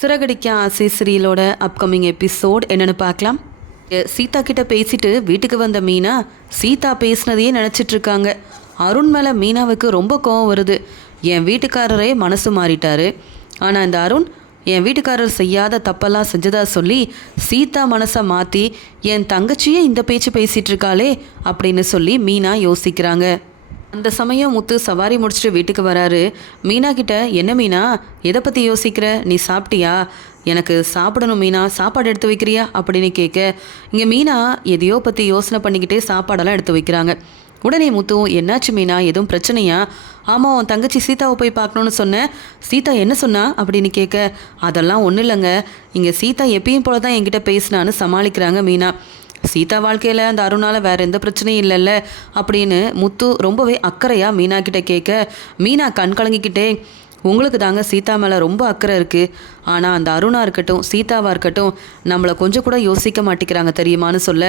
சிறகடிக்க ஆசை சீரியலோட upcoming episode என்னென்னு பார்க்கலாம். சீதா கிட்ட பேசிட்டு வீட்டுக்கு வந்த மீனா சீதா பேசினதையே நினச்சிட்டு இருக்காங்க. அருண் மேலே மீனாவுக்கு ரொம்ப கோவம் வருது. என் வீட்டுக்காரரே மனசு மாறிட்டாரு, ஆனால் இந்த அருண் என் வீட்டுக்காரர் செய்யாத தப்பெல்லாம் செஞ்சதா சொல்லி சீதா மனசை மாற்றி என் தங்கச்சியே இந்த பேச்சு பேசிகிட்டு இருக்காளே அப்படின்னு சொல்லி மீனா யோசிக்கிறாங்க. அந்த சமயம் முத்து சவாரி முடிச்சுட்டு வீட்டுக்கு வராரு. மீனா கிட்ட, என்ன மீனா, எதை பற்றி யோசிக்கிற, நீ சாப்பிட்டியா, எனக்கு சாப்பிடணும் மீனா, சாப்பாடு எடுத்து வைக்கிறியா அப்படின்னு கேட்க, இங்கே மீனா எதையோ பற்றி யோசனை பண்ணிக்கிட்டே சாப்பாடெல்லாம் எடுத்து வைக்கிறாங்க. உடனே முத்து, என்னாச்சு மீனா, எதுவும் பிரச்சனையா? ஆமாம், உன் தங்கச்சி சீதாவை போய் பார்க்கணுன்னு சொன்னேன், சீதா என்ன சொன்னா அப்படின்னு கேட்க, அதெல்லாம் ஒன்றும் இல்லைங்க, இங்கே சீதா எப்பயும் போல தான் என்கிட்ட பேசினான்னு சமாளிக்கிறாங்க மீனா. சீதா வாழ்க்கையில் அந்த அருணால் வேறு எந்த பிரச்சனையும் இல்லைல்ல அப்படின்னு முத்து ரொம்பவே அக்கறையாக மீனா கிட்டே கேட்க, மீனா கண் கலங்கிக்கிட்டே, உங்களுக்கு தாங்க சீதா மேலே ரொம்ப அக்கறை இருக்குது, ஆனால் அந்த அருணாக இருக்கட்டும் சீதாவாக இருக்கட்டும் நம்மளை கொஞ்சம் கூட யோசிக்க மாட்டேங்கிறாங்க தெரியுமான்னு சொல்ல,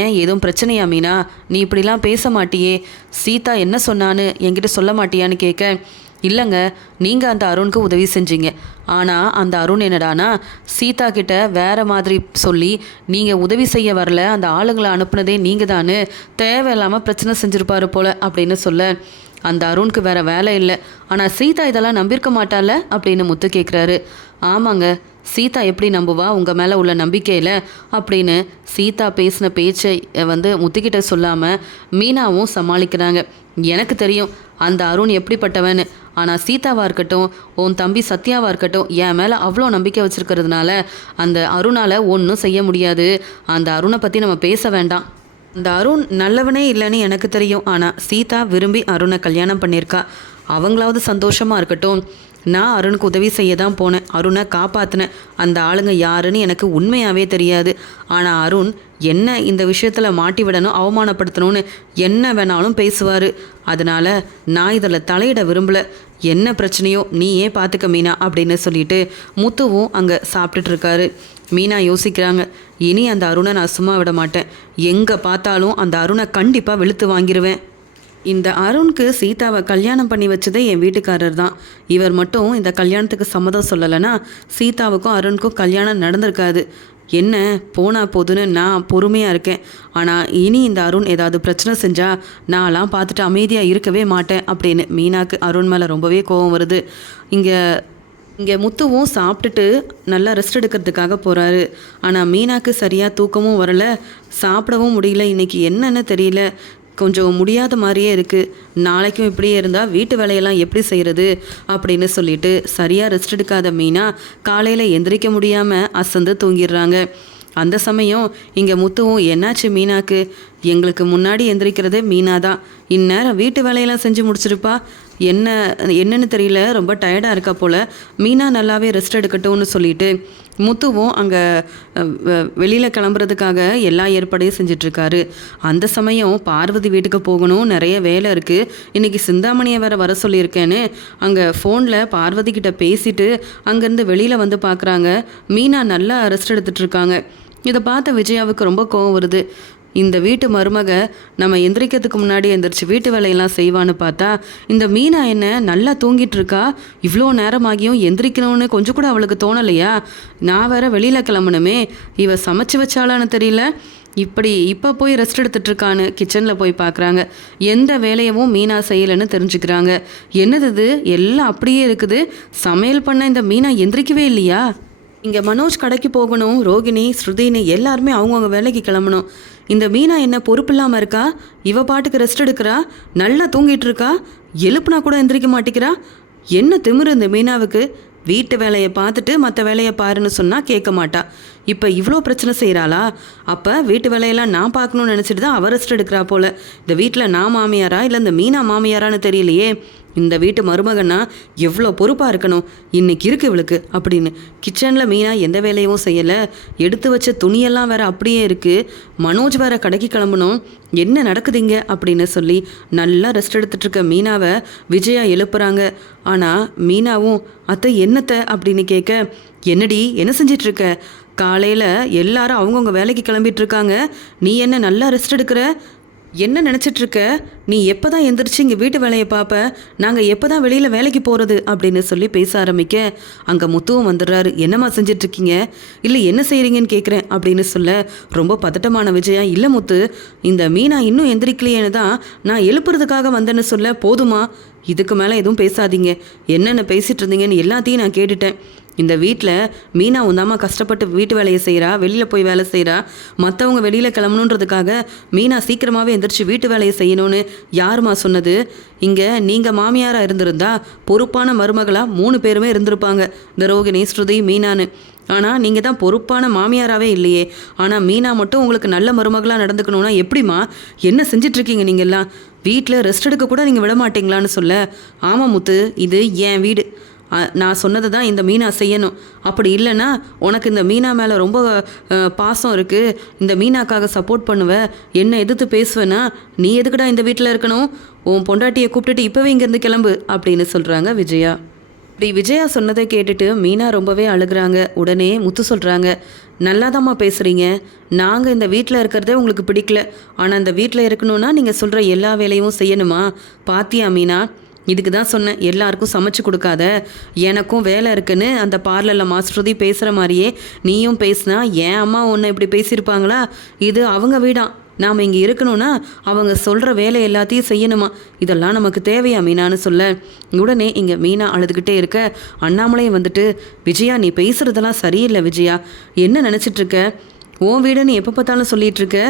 ஏன் எதுவும் பிரச்சனையா மீனா, நீ இப்படிலாம் பேச மாட்டியே, சீதா என்ன சொன்னான்னு என்கிட்ட சொல்ல மாட்டியான்னு கேட்க, இல்லைங்க, நீங்கள் அந்த அருணுக்கு உதவி செஞ்சீங்க, ஆனால் அந்த அருண் என்னடானா சீதா கிட்ட வேறு மாதிரி சொல்லி நீங்கள் உதவி செய்ய வரல, அந்த ஆளுங்களை அனுப்புனதே நீங்கள் தானே, தேவையில்லாமல் பிரச்சனை செஞ்சுருப்பாரு போல் அப்படின்னு சொல்ல, அந்த அருணுக்கு வேறு வேலை இல்லை, ஆனால் சீதா இதெல்லாம் நம்பியிருக்க மாட்டால அப்படின்னு முத்து கேட்குறாரு. ஆமாங்க, சீதா எப்படி நம்புவா உங்கள் மேலே உள்ள நம்பிக்கையில் அப்படின்னு சீதா பேசின பேச்சை முத்துக்கிட்ட சொல்லாமல் மீனாவும் சமாளிக்கிறாங்க. எனக்கு தெரியும் அந்த அருண் எப்படிப்பட்டவன்னு, ஆனால் சீதாவாக இருக்கட்டும் உன் தம்பி சத்யாவாக இருக்கட்டும் என் மேலே அவ்வளோ நம்பிக்கை வச்சுருக்கிறதுனால அந்த அருணால் ஒன்றும் செய்ய முடியாது, அந்த அருணை பற்றி நம்ம பேச வேண்டாம். அந்த அருண் நல்லவனே இல்லைன்னு எனக்கு தெரியும், ஆனால் சீதா விரும்பி அருணை கல்யாணம் பண்ணியிருக்கா, அவங்களாவது சந்தோஷமாக இருக்கட்டும். நான் அருணுக்கு உதவி செய்ய தான் போனேன், அருணை காப்பாற்றினேன், அந்த ஆளுங்க யாருன்னு எனக்கு உண்மையாகவே தெரியாது, ஆனால் அருண் என்ன இந்த விஷயத்தில் மாட்டி விடணும் அவமானப்படுத்தணும்னு என்ன வேணாலும் பேசுவார், அதனால் நான் இதில் தலையிட விரும்பலை, என்ன பிரச்சனையோ நீயே பார்த்துக்க மீனா அப்படின்னு சொல்லிட்டு முத்துவும் அங்கே சாப்பிட்டுட்டு இருக்காரு. மீனா யோசிக்கிறாங்க, இனி அந்த அருணை நான் சும்மா விட மாட்டேன், எங்கே பார்த்தாலும் அந்த அருணை கண்டிப்பாக வெளுத்து வாங்கிடுவேன். இந்த அருணுக்கு சீதாவை கல்யாணம் பண்ணி வச்சதே என் வீட்டுக்காரர் தான், இவர் மட்டும் இந்த கல்யாணத்துக்கு சம்மதம் சொல்லலைன்னா சீதாவுக்கும் அருணுக்கும் கல்யாணம் நடந்திருக்காது. என்ன போனால் போதுன்னு நான் பொறுமையாக இருக்கேன், ஆனால் இனி இந்த அருண் ஏதாவது பிரச்சனை செஞ்சால் நான்லாம் பார்த்துட்டு அமைதியாக இருக்கவே மாட்டேன் அப்படின்னு மீனாக்கு அருண் மேலே ரொம்பவே கோபம் வருது. இங்கே முத்துவும் சாப்பிட்டுட்டு நல்லா ரெஸ்ட் எடுக்கிறதுக்காக போகிறாரு, ஆனால் மீனாக்கு சரியாக தூக்கமும் வரலை, சாப்பிடவும் முடியல, இன்றைக்கி என்னன்னு தெரியல, கொஞ்சம் முடியாத மாதிரியே இருக்குது, நாளைக்கும் இப்படியே இருந்தால் வீட்டு வேலையெல்லாம் எப்படி செய்கிறது அப்படின்னு சொல்லிட்டு சரியாக ரெஸ்ட் எடுக்காத மீனா காலையில் எந்திரிக்க முடியாமல் அசந்து தூங்கிடுறாங்க. அந்த சமயம் இங்கே முத்துவும், என்னாச்சு மீனாக்கு, எங்களுக்கு முன்னாடி எந்திரிக்கிறதே மீனா தான், இந்நேரம் வீட்டு வேலையெல்லாம் செஞ்சு முடிச்சிருப்பா, என்னன்னு தெரியல, ரொம்ப டயர்டாக இருக்கா போல், மீனா நல்லாவே ரெஸ்ட் எடுக்கட்டும்னு சொல்லிட்டு முத்துவும் அங்கே வெளியில் கிளம்புறதுக்காக எல்லா ஏற்பாடையும் செஞ்சிட்ருக்காரு. அந்த சமயம் பார்வதி வீட்டுக்கு போகணும், நிறைய வேலை இருக்குது, இன்றைக்கி சிந்தாமணியை வேறு வர சொல்லியிருக்கேன்னு அங்கே ஃபோனில் பார்வதி கிட்ட பேசிட்டு அங்கேருந்து வெளியில் வந்து பார்க்குறாங்க. மீனா நல்லா ரெஸ்ட் எடுத்துகிட்ருக்காங்க. இதை பார்த்த விஜயாவுக்கு ரொம்ப கோவம் வருது. இந்த வீட்டு மருமக நம்ம எந்திரிக்கிறதுக்கு முன்னாடி எந்திரிச்சு வீட்டு வேலையெல்லாம் செய்வான்னு பார்த்தா இந்த மீனா என்ன நல்லா தூங்கிட்டு இருக்கா, இவ்வளோ நேரமாகியும் எந்திரிக்கணும்னு கொஞ்சம் கூட அவளுக்கு தோணலையா, நான் வேற வெளியில் கிளம்பணுமே, இவ சமைச்சு வச்சாலான்னு தெரியல, இப்போ போய் ரெஸ்ட் எடுத்துட்ருக்கான்னு கிச்சனில் போய் பார்க்குறாங்க. எந்த வேலையவும் மீனா செய்யலைன்னு தெரிஞ்சுக்கிறாங்க. என்னது இது, எல்லாம் அப்படியே இருக்குது, சமையல் பண்ண இந்த மீனா எந்திரிக்கவே இல்லையா? இங்கே மனோஜ் கடைக்கு போகணும், ரோகிணி ஸ்ருதின்னு எல்லாருமே அவங்கவுங்க வேலைக்கு கிளம்பணும், இந்த மீனா என்ன பொறுப்பு இல்லாமல் இருக்கா, இவ பாட்டுக்கு ரெஸ்ட் எடுக்கிறா, நல்லா தூங்கிட்டு இருக்கா, எழுப்புனா கூட எந்திரிக்க மாட்டேங்கிறா, என்ன திமிரு இந்த மீனாவுக்கு, வீட்டு வேலையை பார்த்துட்டு மற்ற வேலையை பாருன்னு சொன்னால் கேட்க மாட்டா, இப்போ இவ்வளோ பிரச்சனை செய்கிறாளா, அப்போ வீட்டு வேலையெல்லாம் நான் பார்க்கணுன்னு நினச்சிட்டு தான் அவள் ரெஸ்ட் எடுக்கிறா போல், இந்த வீட்டில் நான் மாமியாரா இல்லை இந்த மீனா மாமியாரான்னு தெரியலையே, இந்த வீட்டு மருமகன்னா எவ்வளோ பொறுப்பாக இருக்கணும், இன்றைக்கி இருக்குது இவளுக்கு அப்படின்னு கிச்சனில் மீனா எந்த வேலையும் செய்யலை, எடுத்து வச்ச துணியெல்லாம் வேறு அப்படியே இருக்குது, மனோஜ் வேறு கடைக்கு கிளம்பணும், என்ன நடக்குதுங்க அப்படின்னு சொல்லி நல்லா ரெஸ்ட் எடுத்துகிட்ருக்க மீனாவை விஜயா எழுப்புறாங்க. ஆனால் மீனாவும், அத்தை என்னத்தை அப்படின்னு கேட்க, என்னடி என்ன செஞ்சிட்ருக்க, காலையில் எல்லாரும் அவங்கவுங்க வேலைக்கு கிளம்பிட்டு இருக்காங்க, நீ என்ன நல்லா ரெஸ்ட் எடுக்கிற, என்ன நினச்சிட்டு இருக்க? நீ எப்போ தான் எந்திரிச்சு இங்கே வீட்டு வேலையை பார்ப்ப? நாங்கள் எப்போ தான் வெளியில் வேலைக்கு போகிறது அப்படின்னு சொல்லி பேச ஆரம்பிக்க அங்கே முத்துவும் வந்துடுறாரு. என்னம்மா செஞ்சிட்ருக்கீங்க? இல்லை என்ன செய்கிறீங்கன்னு கேட்குறேன் அப்படின்னு சொல்ல ரொம்ப பதட்டமான விஜயா, இல்லை முத்து, இந்த மீனா இன்னும் எந்திரிக்கலையேன்னு தான் நான் எழுப்புறதுக்காக வந்தேன்னு சொல்ல, போதுமா, இதுக்கு மேலே எதுவும் பேசாதீங்க, என்னென்ன பேசிகிட்டு இருந்தீங்கன்னு எல்லாத்தையும் நான் கேட்டுட்டேன். இந்த வீட்டில் மீனா உந்தாம்மா கஷ்டப்பட்டு வீட்டு வேலையை செய்கிறா, வெளியில் போய் வேலை செய்கிறா, மற்றவங்க வெளியில் கிளம்பணுன்றதுக்காக மீனா சீக்கிரமாகவே எந்திரிச்சு வீட்டு வேலையை செய்யணும்னு யாருமா சொன்னது? இங்கே நீங்கள் மாமியாராக இருந்திருந்தா பொறுப்பான மருமகளாக 3 பேருமே இருந்திருப்பாங்க, இந்த ரோகிணி, ஸ்ருதி, மீனான்னு. ஆனால் நீங்கள் தான் பொறுப்பான மாமியாராகவே இல்லையே. ஆனால் மீனா மட்டும் உங்களுக்கு நல்ல மருமகளாக நடந்துக்கணும்னா எப்படிம்மா? என்ன செஞ்சிட்ருக்கீங்க நீங்கள்லாம்? வீட்டில் ரெஸ்ட் எடுக்க கூட நீங்கள் விட மாட்டீங்களான்னு சொல்ல, ஆமாம் முத்து, இது என் வீடு, நான் சொன்னதை தான் இந்த மீனா செய்யணும். அப்படி இல்லைன்னா உனக்கு இந்த மீனா மேலே ரொம்ப பாசம் இருக்குது, இந்த மீனாக்காக சப்போர்ட் பண்ணுவ, என்ன எதிர்த்து பேசுவேன்னா நீ எதுக்குடா இந்த வீட்டில் இருக்கணும்? உன் பொண்டாட்டியை கூப்பிட்டுட்டு இப்போவே இங்கேருந்து கிளம்பு அப்படின்னு சொல்கிறாங்க விஜயா. இப்படி விஜயா சொன்னதை கேட்டுட்டு மீனா ரொம்பவே அழுகிறாங்க. உடனே முத்து சொல்கிறாங்க, நல்லாதாம்மா பேசுகிறீங்க, நாங்கள் இந்த வீட்டில் இருக்கிறதே உங்களுக்கு பிடிக்கல, ஆனால் இந்த வீட்டில் இருக்கணும்னா நீங்கள் சொல்கிற எல்லா வேலையும் செய்யணுமா? பாத்தியா மீனா, இதுக்கு தான் சொன்னேன் எல்லாருக்கும் சமைச்சு கொடுக்காத, எனக்கும் வேலை இருக்குன்னு அந்த பார்லரில் மாஸ்டருதி பேசுகிற மாதிரியே நீயும் பேசினா என் அம்மா ஒன்று இப்படி பேசியிருப்பாங்களா? இது அவங்க வீடாம், நாம் இங்கே இருக்கணும்னா அவங்க சொல்கிற வேலை எல்லாத்தையும் செய்யணுமா? இதெல்லாம் நமக்கு தேவையா மீனான்னு சொல்ல, உடனே இங்கே மீனா அழுதுகிட்டே இருக்க அண்ணாமலையும் வந்துட்டு, விஜயா நீ பேசுகிறதெல்லாம் சரியில்லை விஜயா, என்ன நினச்சிட்ருக்க? உன் வீடுன்னு எப்போ பார்த்தாலும் சொல்லிகிட்டு இருக்க.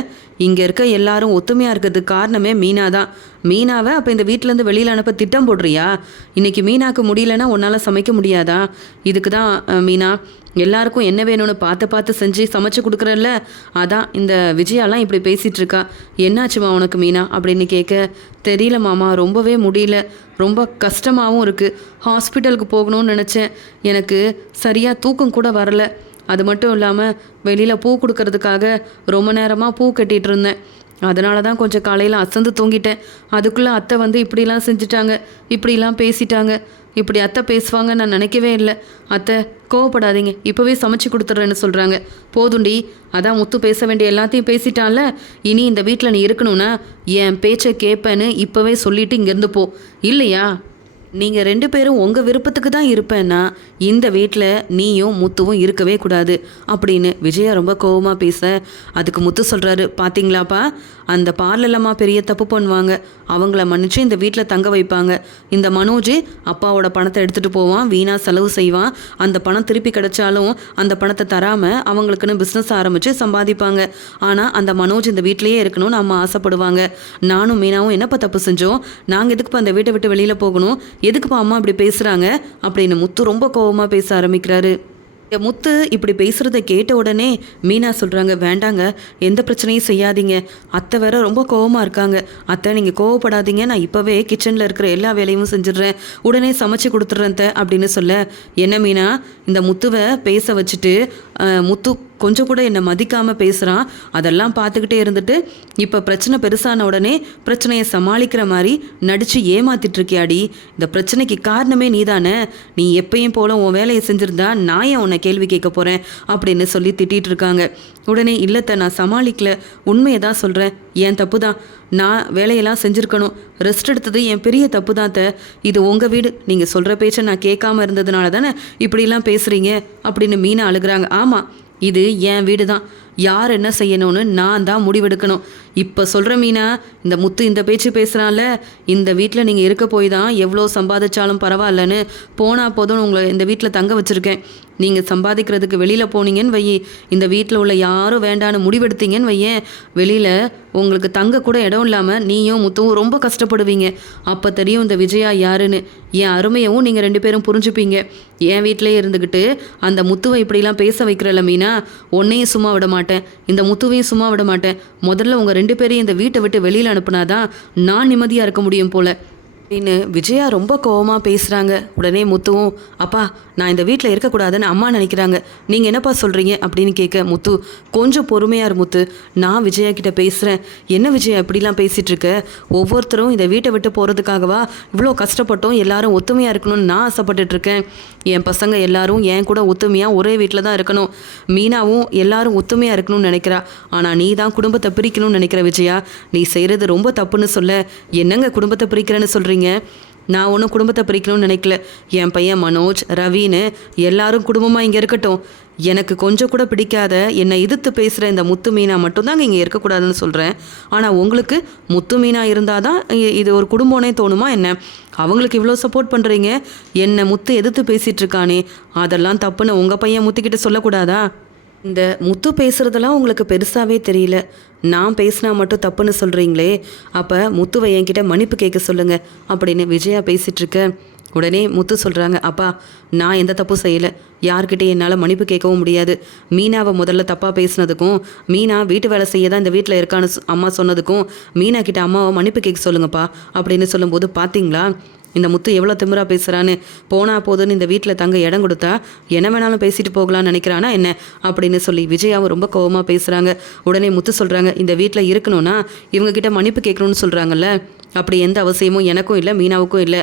இங்கே இருக்க எல்லாரும் ஒத்துமையாக இருக்கிறதுக்கு காரணமே மீனா தான். மீனாவை அப்போ இந்த வீட்டிலேருந்து வெளியில் அனுப்ப திட்டம் போடுறியா? இன்றைக்கி மீனாக்கு முடியலன்னா உன்னால் சமைக்க முடியாதா? இதுக்கு தான் மீனா எல்லாருக்கும் என்ன வேணும்னு பார்த்து பார்த்து செஞ்சு சமைச்சு கொடுக்குறல்ல, அதான் இந்த விஜயாலாம் இப்படி பேசிகிட்டு இருக்கா. என்னாச்சுமா உனக்கு மீனா அப்படின்னு கேட்க, தெரியல மாமா, ரொம்பவே முடியல, ரொம்ப கஷ்டமாகவும் இருக்குது, ஹாஸ்பிட்டலுக்கு போகணும்னு நினச்சேன், எனக்கு சரியாக தூக்கம் கூட வரல, அது மட்டும் இல்லாமல் வெளியில் பூ கொடுக்கறதுக்காக ரொம்ப நேரமாக பூ கட்டிகிட்டு இருந்தேன், அதனால தான் கொஞ்சம் காலையில் அசந்து தூங்கிட்டேன், அதுக்குள்ளே அத்தை வந்து இப்படிலாம் செஞ்சுட்டாங்க, இப்படிலாம் பேசிட்டாங்க, இப்படி அத்தை பேசுவாங்க நான் நினைக்கவே இல்லை, அத்தை கோவப்படாதீங்க, இப்போவே சமைச்சு கொடுத்துட்றேன்னு சொல்கிறாங்க. போதுண்டி, அதான் முத்து பேச வேண்டிய எல்லாத்தையும் பேசிட்டான்ல, இனி இந்த வீட்டில் நீ இருக்கணும்னா என் பேச்சை கேட்பேன்னு இப்போவே சொல்லிவிட்டு இங்கேருந்து போ, இல்லையா? நீங்கள் 2 பேரும் உங்கள் விருப்பத்துக்கு தான் இருப்பேன்னா இந்த வீட்டில் நீயும் முத்துவும் இருக்கவே கூடாது அப்படின்னு விஜயா ரொம்ப கோபமாக பேச, அதுக்கு முத்து சொல்கிறாரு, பார்த்தீங்களாப்பா, அந்த பார்லர்லம்மா பெரிய தப்பு பண்ணுவாங்க, அவங்கள மன்னிச்சு இந்த வீட்டில் தங்க வைப்பாங்க. இந்த மனோஜ் அப்பாவோட பணத்தை எடுத்துகிட்டு போவான், வீணாக செலவு செய்வான், அந்த பணம் திருப்பி கிடைச்சாலும் அந்த பணத்தை தராமல் அவங்களுக்குன்னு பிஸ்னஸ் ஆரம்பித்து சம்பாதிப்பாங்க. ஆனால் அந்த மனோஜ் இந்த வீட்டிலையே இருக்கணும்னு அம்மா ஆசைப்படுவாங்க. நானும் மீனாவும் என்னப்பா தப்பு செஞ்சோம்? நாங்கள் எதுக்குப்பா அந்த வீட்டை விட்டு வெளியில் போகணும்? எதுக்குப்பா அம்மா இப்படி பேசுகிறாங்க அப்படின்னு முத்து ரொம்ப கோபமாக பேச ஆரம்பிக்கிறாரு. முத்து இப்படி பேசுகிறத கேட்ட உடனே மீனா சொல்கிறாங்க, வேண்டாங்க, எந்த பிரச்சனையும் செய்யாதீங்க, அத்தை வேற ரொம்ப கோவமாக இருக்காங்க, அத்தை நீங்கள் கோவப்படாதீங்க, நான் இப்போவே கிச்சனில் இருக்கிற எல்லா வேலையும் செஞ்சிடுறேன், உடனே சமைச்சு கொடுத்துட்றேன் அப்படின்னு சொல்ல, என்ன மீனா, இந்த முத்துவை பேச வச்சுட்டு முத்து கொஞ்சம் கூட என்னை மதிக்காமல் பேசுகிறான், அதெல்லாம் பார்த்துக்கிட்டே இருந்துட்டு இப்போ பிரச்சனை பெருசான உடனே பிரச்சனையை சமாளிக்கிற மாதிரி நடித்து ஏமாத்திட்டு இருக்கியாடி, இந்த பிரச்சனைக்கு காரணமே நீ தானே, நீ எப்பயும் போல உன் வேலையை செஞ்சுருந்தா நான் ஏன் உன்னை கேள்வி கேட்க போகிறேன் அப்படின்னு சொல்லி திட்டிகிட்டு இருக்காங்க. உடனே இல்லத்தை நான் சமாளிக்கல, உண்மையை தான் சொல்கிறேன், என் தப்பு தான், நான் வேலையெல்லாம் செஞ்சுருக்கணும், ரெஸ்ட் எடுத்தது என் பெரிய தப்பு தான் த, இது உங்கள் வீடு, நீங்கள் சொல்கிற பேச்சை நான் கேட்காம இருந்ததுனால தானே இப்படிலாம் பேசுகிறீங்க அப்படின்னு மீனா அழுகிறாங்க. ஆமாம், இது என் வீடு தான், யார் என்ன செய்யணும்னு நான் தான் முடிவெடுக்கணும். இப்போ சொல்கிற மீனா, இந்த முத்து இந்த பேச்சு பேசுகிறான்ல, இந்த வீட்டில் நீங்கள் இருக்க போய் தான் எவ்வளோ சம்பாதிச்சாலும் பரவாயில்லன்னு போனால் போதும் உங்களை இந்த வீட்டில் தங்க வச்சுருக்கேன். நீங்கள் சம்பாதிக்கிறதுக்கு வெளியில் போனீங்கன்னு வையே, இந்த வீட்டில் உள்ள யாரும் வேண்டான்னு முடிவெடுத்தீங்கன்னு வையேன், வெளியில் உங்களுக்கு தங்க கூட இடம் இல்லாமல் நீயும் முத்துவும் ரொம்ப கஷ்டப்படுவீங்க. அப்போ தெரியும் இந்த விஜயா யாருன்னு, என் அருமையவும் நீங்கள் 2 பேரும் புரிஞ்சுப்பீங்க. என் வீட்டிலே இருந்துக்கிட்டு அந்த முத்துவை இப்படிலாம் பேச வைக்கிறல்ல மீனா, உன்னையும் சும்மா விட மாட்டேன், இந்த முத்துவையும் சும்மா விட மாட்டேன். முதல்ல உங்கள் 2 பேரையும் இந்த வீட்டை விட்டு வெளியில் அனுப்புனாதான் நான் நிம்மதியாக இருக்க முடியும் போல. அப்படின்னு விஜயா ரொம்ப கோவமாக பேசுகிறாங்க. உடனே முத்துவும், அப்பா நான் இந்த வீட்டில் இருக்கக்கூடாதுன்னு அம்மா நினைக்கிறாங்க, நீங்கள் என்னப்பா சொல்கிறீங்க அப்படின்னு கேட்க, முத்து கொஞ்சம் பொறுமையார் முத்து, நான் விஜயா கிட்ட பேசுகிறேன். என்ன விஜயா இப்படிலாம் பேசிகிட்டு இருக்க? ஒவ்வொருத்தரும் இந்த வீட்டை விட்டு போகிறதுக்காகவா இவ்வளோ கஷ்டப்பட்டோம்? எல்லாரும் ஒத்துமையாக இருக்கணும்னு நான் ஆசைப்பட்டுட்ருக்கேன். என் பசங்க எல்லாரும் என் கூட ஒத்துமையாக ஒரே வீட்டில் தான் இருக்கணும். மீனாவும் எல்லாரும் ஒத்துமையாக இருக்கணும்னு நினைக்கிறா. ஆனால் நீ தான் குடும்பத்தை பிரிக்கணும்னு நினைக்கிற விஜயா. நீ செய்கிறது ரொம்ப தப்புன்னு சொல்ல. என்னங்க குடும்பத்தை பிரிக்கிறேன்னு சொல்கிறீங்க? நான் ஒன்றும் குடும்பத்தை பிரிக்கணும்னு நினைக்கல. என் பையன் மனோஜ், ரவின்னு எல்லாரும் குடும்பமாக இங்கே இருக்கட்டும். எனக்கு கொஞ்சம் கூட பிடிக்காத என்னை எதிர்த்து பேசுகிற இந்த முத்து மீனா மட்டும்தாங்க இங்கே இருக்கக்கூடாதுன்னு சொல்கிறேன். ஆனால் உங்களுக்கு முத்து மீனா இருந்தால் தான் இது ஒரு குடும்பம்னே தோணுமா என்ன? அவங்களுக்கு இவ்வளோ சப்போர்ட் பண்ணுறீங்க, என்னை முத்து எதிர்த்து பேசிகிட்டு இருக்கானே அதெல்லாம் தப்புன்னு உங்கள் பையன் முத்துக்கிட்ட சொல்லக்கூடாதா? இந்த முத்து பேசுகிறதெல்லாம் உங்களுக்கு பெருசாகவே தெரியல. நான் பேசினா மட்டும் தப்புன்னு சொல்கிறீங்களே, அப்போ முத்துவை என்கிட்ட மன்னிப்பு கேட்க சொல்லுங்கள் அப்படின்னு விஜயா பேசிகிட்ருக்க. உடனே முத்து சொல்கிறாங்க, அப்பா நான் எந்த தப்பும் செய்யலை. யார்கிட்டையும் என்னால் மன்னிப்பு கேட்கவும் முடியாது. மீனாவை முதல்ல தப்பாக பேசினதுக்கும், மீனா வீட்டு வேலை செய்ய தான் இந்த வீட்டில் இருக்கான்னு அம்மா சொன்னதுக்கும், மீனா கிட்ட அம்மாவை மன்னிப்பு கேட்க சொல்லுங்கப்பா அப்படின்னு சொல்லும்போது, பார்த்தீங்களா இந்த முத்து எவ்வளோ திமிரா பேசுகிறான்னு? போனா போதுன்னு இந்த வீட்டில் தங்க இடம் கொடுத்தா என்ன வேணாலும் பேசிட்டு போகலான்னு நினைக்கிறானா என்ன அப்படின்னு சொல்லி விஜயாவும் ரொம்ப கோவமாக பேசுகிறாங்க. உடனே முத்து சொல்கிறாங்க, இந்த வீட்டில் இருக்கணும்னா இவங்ககிட்ட மன்னிப்பு கேட்கணும்னு சொல்கிறாங்கல்ல, அப்படி எந்த அவசியமும் எனக்கும் இல்லை, மீனாவுக்கும் இல்லை.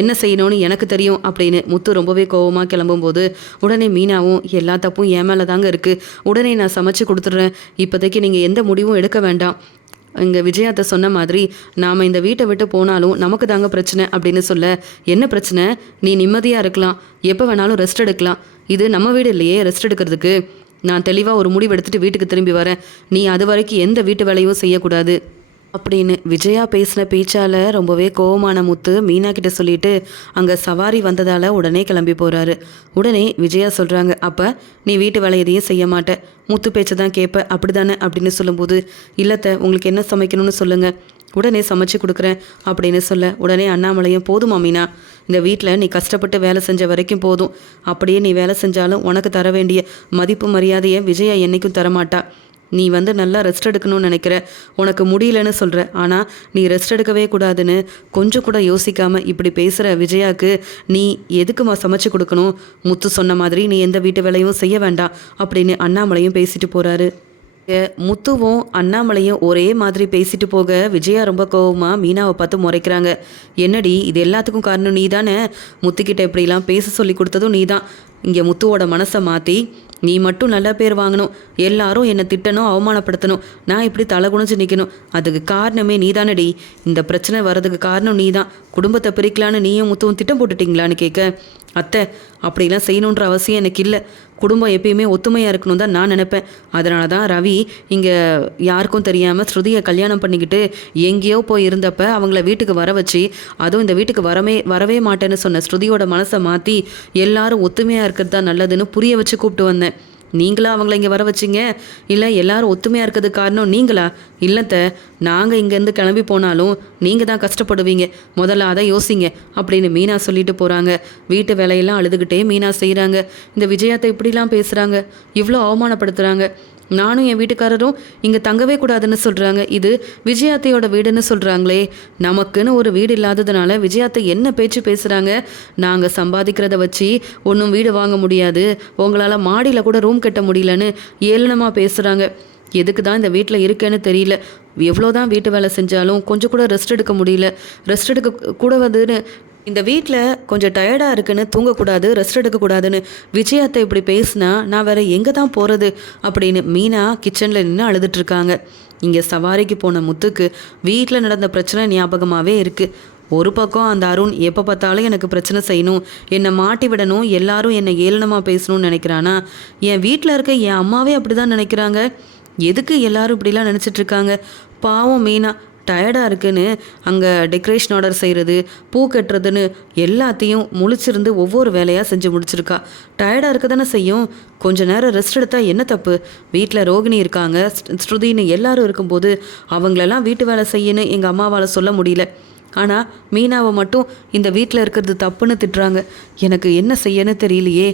என்ன செய்யணும்னு எனக்கு தெரியும் அப்படின்னு முத்து ரொம்பவே கோவமாக கிளம்பும்போது, உடனே மீனாவும் எல்லா தப்பும் என் மேலே தாங்க இருக்குது, உடனே நான் சமைச்சு கொடுத்துட்றேன், இப்போதைக்கு நீங்கள் எந்த முடிவும் எடுக்க வேண்டாம். இங்கே விஜயாத்தை சொன்ன மாதிரி நாம் இந்த வீட்டை விட்டு போனாலும் நமக்கு தாங்க பிரச்சனை அப்படின்னு சொல்ல, என்ன பிரச்சனை? நீ நிம்மதியாக இருக்கலாம், எப்போ வேணாலும் ரெஸ்ட் எடுக்கலாம். இது நம்ம வீடு இல்லையே ரெஸ்ட் எடுக்கிறதுக்கு. நான் தெளிவாக ஒரு முடிவு எடுத்துகிட்டு வீட்டுக்கு திரும்பி வரேன். நீ அது வரைக்கும் எந்த வீட்டு வேலையும் செய்யக்கூடாது அப்படின்னு விஜயா பேசின பேச்சால் ரொம்பவே கோவமான முத்து மீனா கிட்ட சொல்லிட்டு அங்கே சவாரி வந்ததால் உடனே கிளம்பி போகிறாரு. உடனே விஜயா சொல்கிறாங்க, அப்போ நீ வீட்டு வேலை எதையும் செய்ய மாட்ட, முத்து பேச்சை தான் கேட்ப அப்படி தானே அப்படின்னு சொல்லும்போது, இல்லத்த உங்களுக்கு என்ன சமைக்கணும்னு சொல்லுங்கள், உடனே சமைச்சு கொடுக்குறேன் அப்படின்னு சொல்ல, உடனே அண்ணாமலையும், போதுமா மீனா, இந்த வீட்டில் நீ கஷ்டப்பட்டு வேலை செஞ்ச வரைக்கும் போதும். அப்படியே நீ வேலை செஞ்சாலும் உனக்கு தர வேண்டிய மதிப்பு மரியாதையை விஜயா என்றைக்கும் தரமாட்டா. நீ நல்லா ரெஸ்ட் எடுக்கணும்னு நினைக்கிற, உனக்கு முடியலன்னு சொல்கிற, ஆனால் நீ ரெஸ்ட் எடுக்கவே கூடாதுன்னு கொஞ்சம் கூட யோசிக்காமல் இப்படி பேசுகிற விஜயாவுக்கு நீ எதுக்குமா சமைச்சு கொடுக்கணும்? முத்து சொன்ன மாதிரி நீ எந்த வீட்டு வேலையும் செய்ய வேண்டாம் அப்படின்னு அண்ணாமலையும் பேசிட்டு போகிறாரு. முத்துவும் அண்ணாமலையும் ஒரே மாதிரி பேசிட்டு போக விஜயா ரொம்ப கோவமாக மீனாவை பார்த்து முறைக்கிறாங்க. என்னடி இது எல்லாத்துக்கும் காரணம் நீ தானே? முத்துக்கிட்ட இப்படிலாம் பேச சொல்லி கொடுத்ததும் நீ தான். இங்கே முத்துவோட மனசை மாற்றி நீ மட்டும் நல்ல பேர் வாங்கணும், எல்லாரும் என்னை திட்டணும், அவமானப்படுத்தணும், நான் இப்படி தலை குனிஞ்சு நிற்கணும், அதுக்கு காரணமே நீ தானடி. இந்த பிரச்சனை வர்றதுக்கு காரணம் நீ தான். குடும்பத்தை பிரிக்கலான்னு நீயும் முத்துவும் திட்டம் போட்டுட்டிங்களான்னு கேட்க, அத்தை அப்படிலாம் செய்யணுன்ற அவசியம் எனக்கு இல்லை. குடும்பம் எப்பயுமே ஒத்துமையாக இருக்கணும் தான் நான் நினைப்பேன். அதனால தான் ரவி இங்கே யாருக்கும் தெரியாமல் ஸ்ருதியை கல்யாணம் பண்ணிக்கிட்டு எங்கேயோ போய் இருந்தப்ப அவங்கள வீட்டுக்கு வர வச்சு, அதுவும் இந்த வீட்டுக்கு வரவே மாட்டேன்னு சொன்ன ஸ்ருதியோட மனசை மாற்றி எல்லாரும் ஒத்துமையாக இருக்கிறது தான் நல்லதுன்னு புரிய வச்சு கூப்பிட்டு வந்தேன். நீங்களா அவங்கள இங்கே வர வச்சிங்க? இல்லை எல்லாரும் ஒத்துமையாக இருக்கிறதுக்கு காரணம் நீங்களா? இல்லைத்த, நாங்கள் இங்கேருந்து கிளம்பி போனாலும் நீங்கள் தான் கஷ்டப்படுவீங்க, முதல்ல அதை யோசிங்க அப்படின்னு மீனா சொல்லிட்டு போகிறாங்க. வீட்டு வேலையெல்லாம் அழுதுகிட்டே மீனா செய்கிறாங்க. இந்த விஜயாத்தை இப்படிலாம் பேசுகிறாங்க, இவ்வளோ அவமானப்படுத்துகிறாங்க. நானும் என் வீட்டுக்காரரும் இங்கே தங்கவே கூடாதுன்னு சொல்கிறாங்க. இது விஜயாத்தையோட வீடுன்னு சொல்கிறாங்களே. நமக்குன்னு ஒரு வீடு இல்லாததுனால விஜயாத்தை என்ன பேச்சு பேசுகிறாங்க? நாங்கள் சம்பாதிக்கிறத வச்சு ஒன்றும் வீடு வாங்க முடியாது, உங்களால் மாடியில் கூட ரூம் கட்ட முடியலன்னு ஏளனமாக பேசுகிறாங்க. எதுக்கு தான் இந்த வீட்டில் இருக்கேன்னு தெரியல. எவ்வளோ தான் வீட்டு வேலை செஞ்சாலும் கொஞ்சம் கூட ரெஸ்ட் எடுக்க முடியல. ரெஸ்ட் எடுக்க கூட வந்துன்னு இந்த வீட்டில் கொஞ்சம் டயர்டாக இருக்குன்னு தூங்கக்கூடாது, ரெஸ்ட் எடுக்கக்கூடாதுன்னு விஜயாத்தை இப்படி பேசினா நான் வேறு எங்கே தான் போகிறது அப்படின்னு மீனா கிச்சனில் நின்று அழுதுட்ருக்காங்க. இங்கே சவாரிக்கு போன முத்துக்கு வீட்டில் நடந்த பிரச்சனை ஞாபகமாகவே இருக்குது. ஒரு பக்கம் அந்த அருண் எப்போ பார்த்தாலும் எனக்கு பிரச்சனை செய்யணும், என்னை மாட்டி விடணும், எல்லாரும் என்னை ஏளனமாக பேசணும்னு நினைக்கிறானா? என் வீட்டில் இருக்க என் அம்மாவே அப்படி தான் நினைக்கிறாங்க. எதுக்கு எல்லாரும் இப்படிலாம் நினச்சிட்ருக்காங்க? பாவம் மீனா டயர்டாக இருக்குன்னு அங்கே டெக்கரேஷன் ஆர்டர் செய்கிறது, பூ கட்டுறதுன்னு எல்லாத்தையும் முழிச்சிருந்து ஒவ்வொரு வேலையாக செஞ்சு முடிச்சிருக்கா. டயர்டாக இருக்க தானே செய்யும். கொஞ்ச நேரம் ரெஸ்ட் எடுத்தால் என்ன தப்பு? வீட்டில் ரோகிணி இருக்காங்க, ஸ்ருதின்னு எல்லாரும் இருக்கும்போது அவங்களெல்லாம் வீட்டு வேலை செய்யணும் எங்கள் அம்மாவால் சொல்ல முடியல. ஆனால் மீனாவை மட்டும் இந்த வீட்டில் இருக்கிறது தப்புன்னு திட்டுறாங்க. எனக்கு என்ன செய்யன்னு தெரியலையே.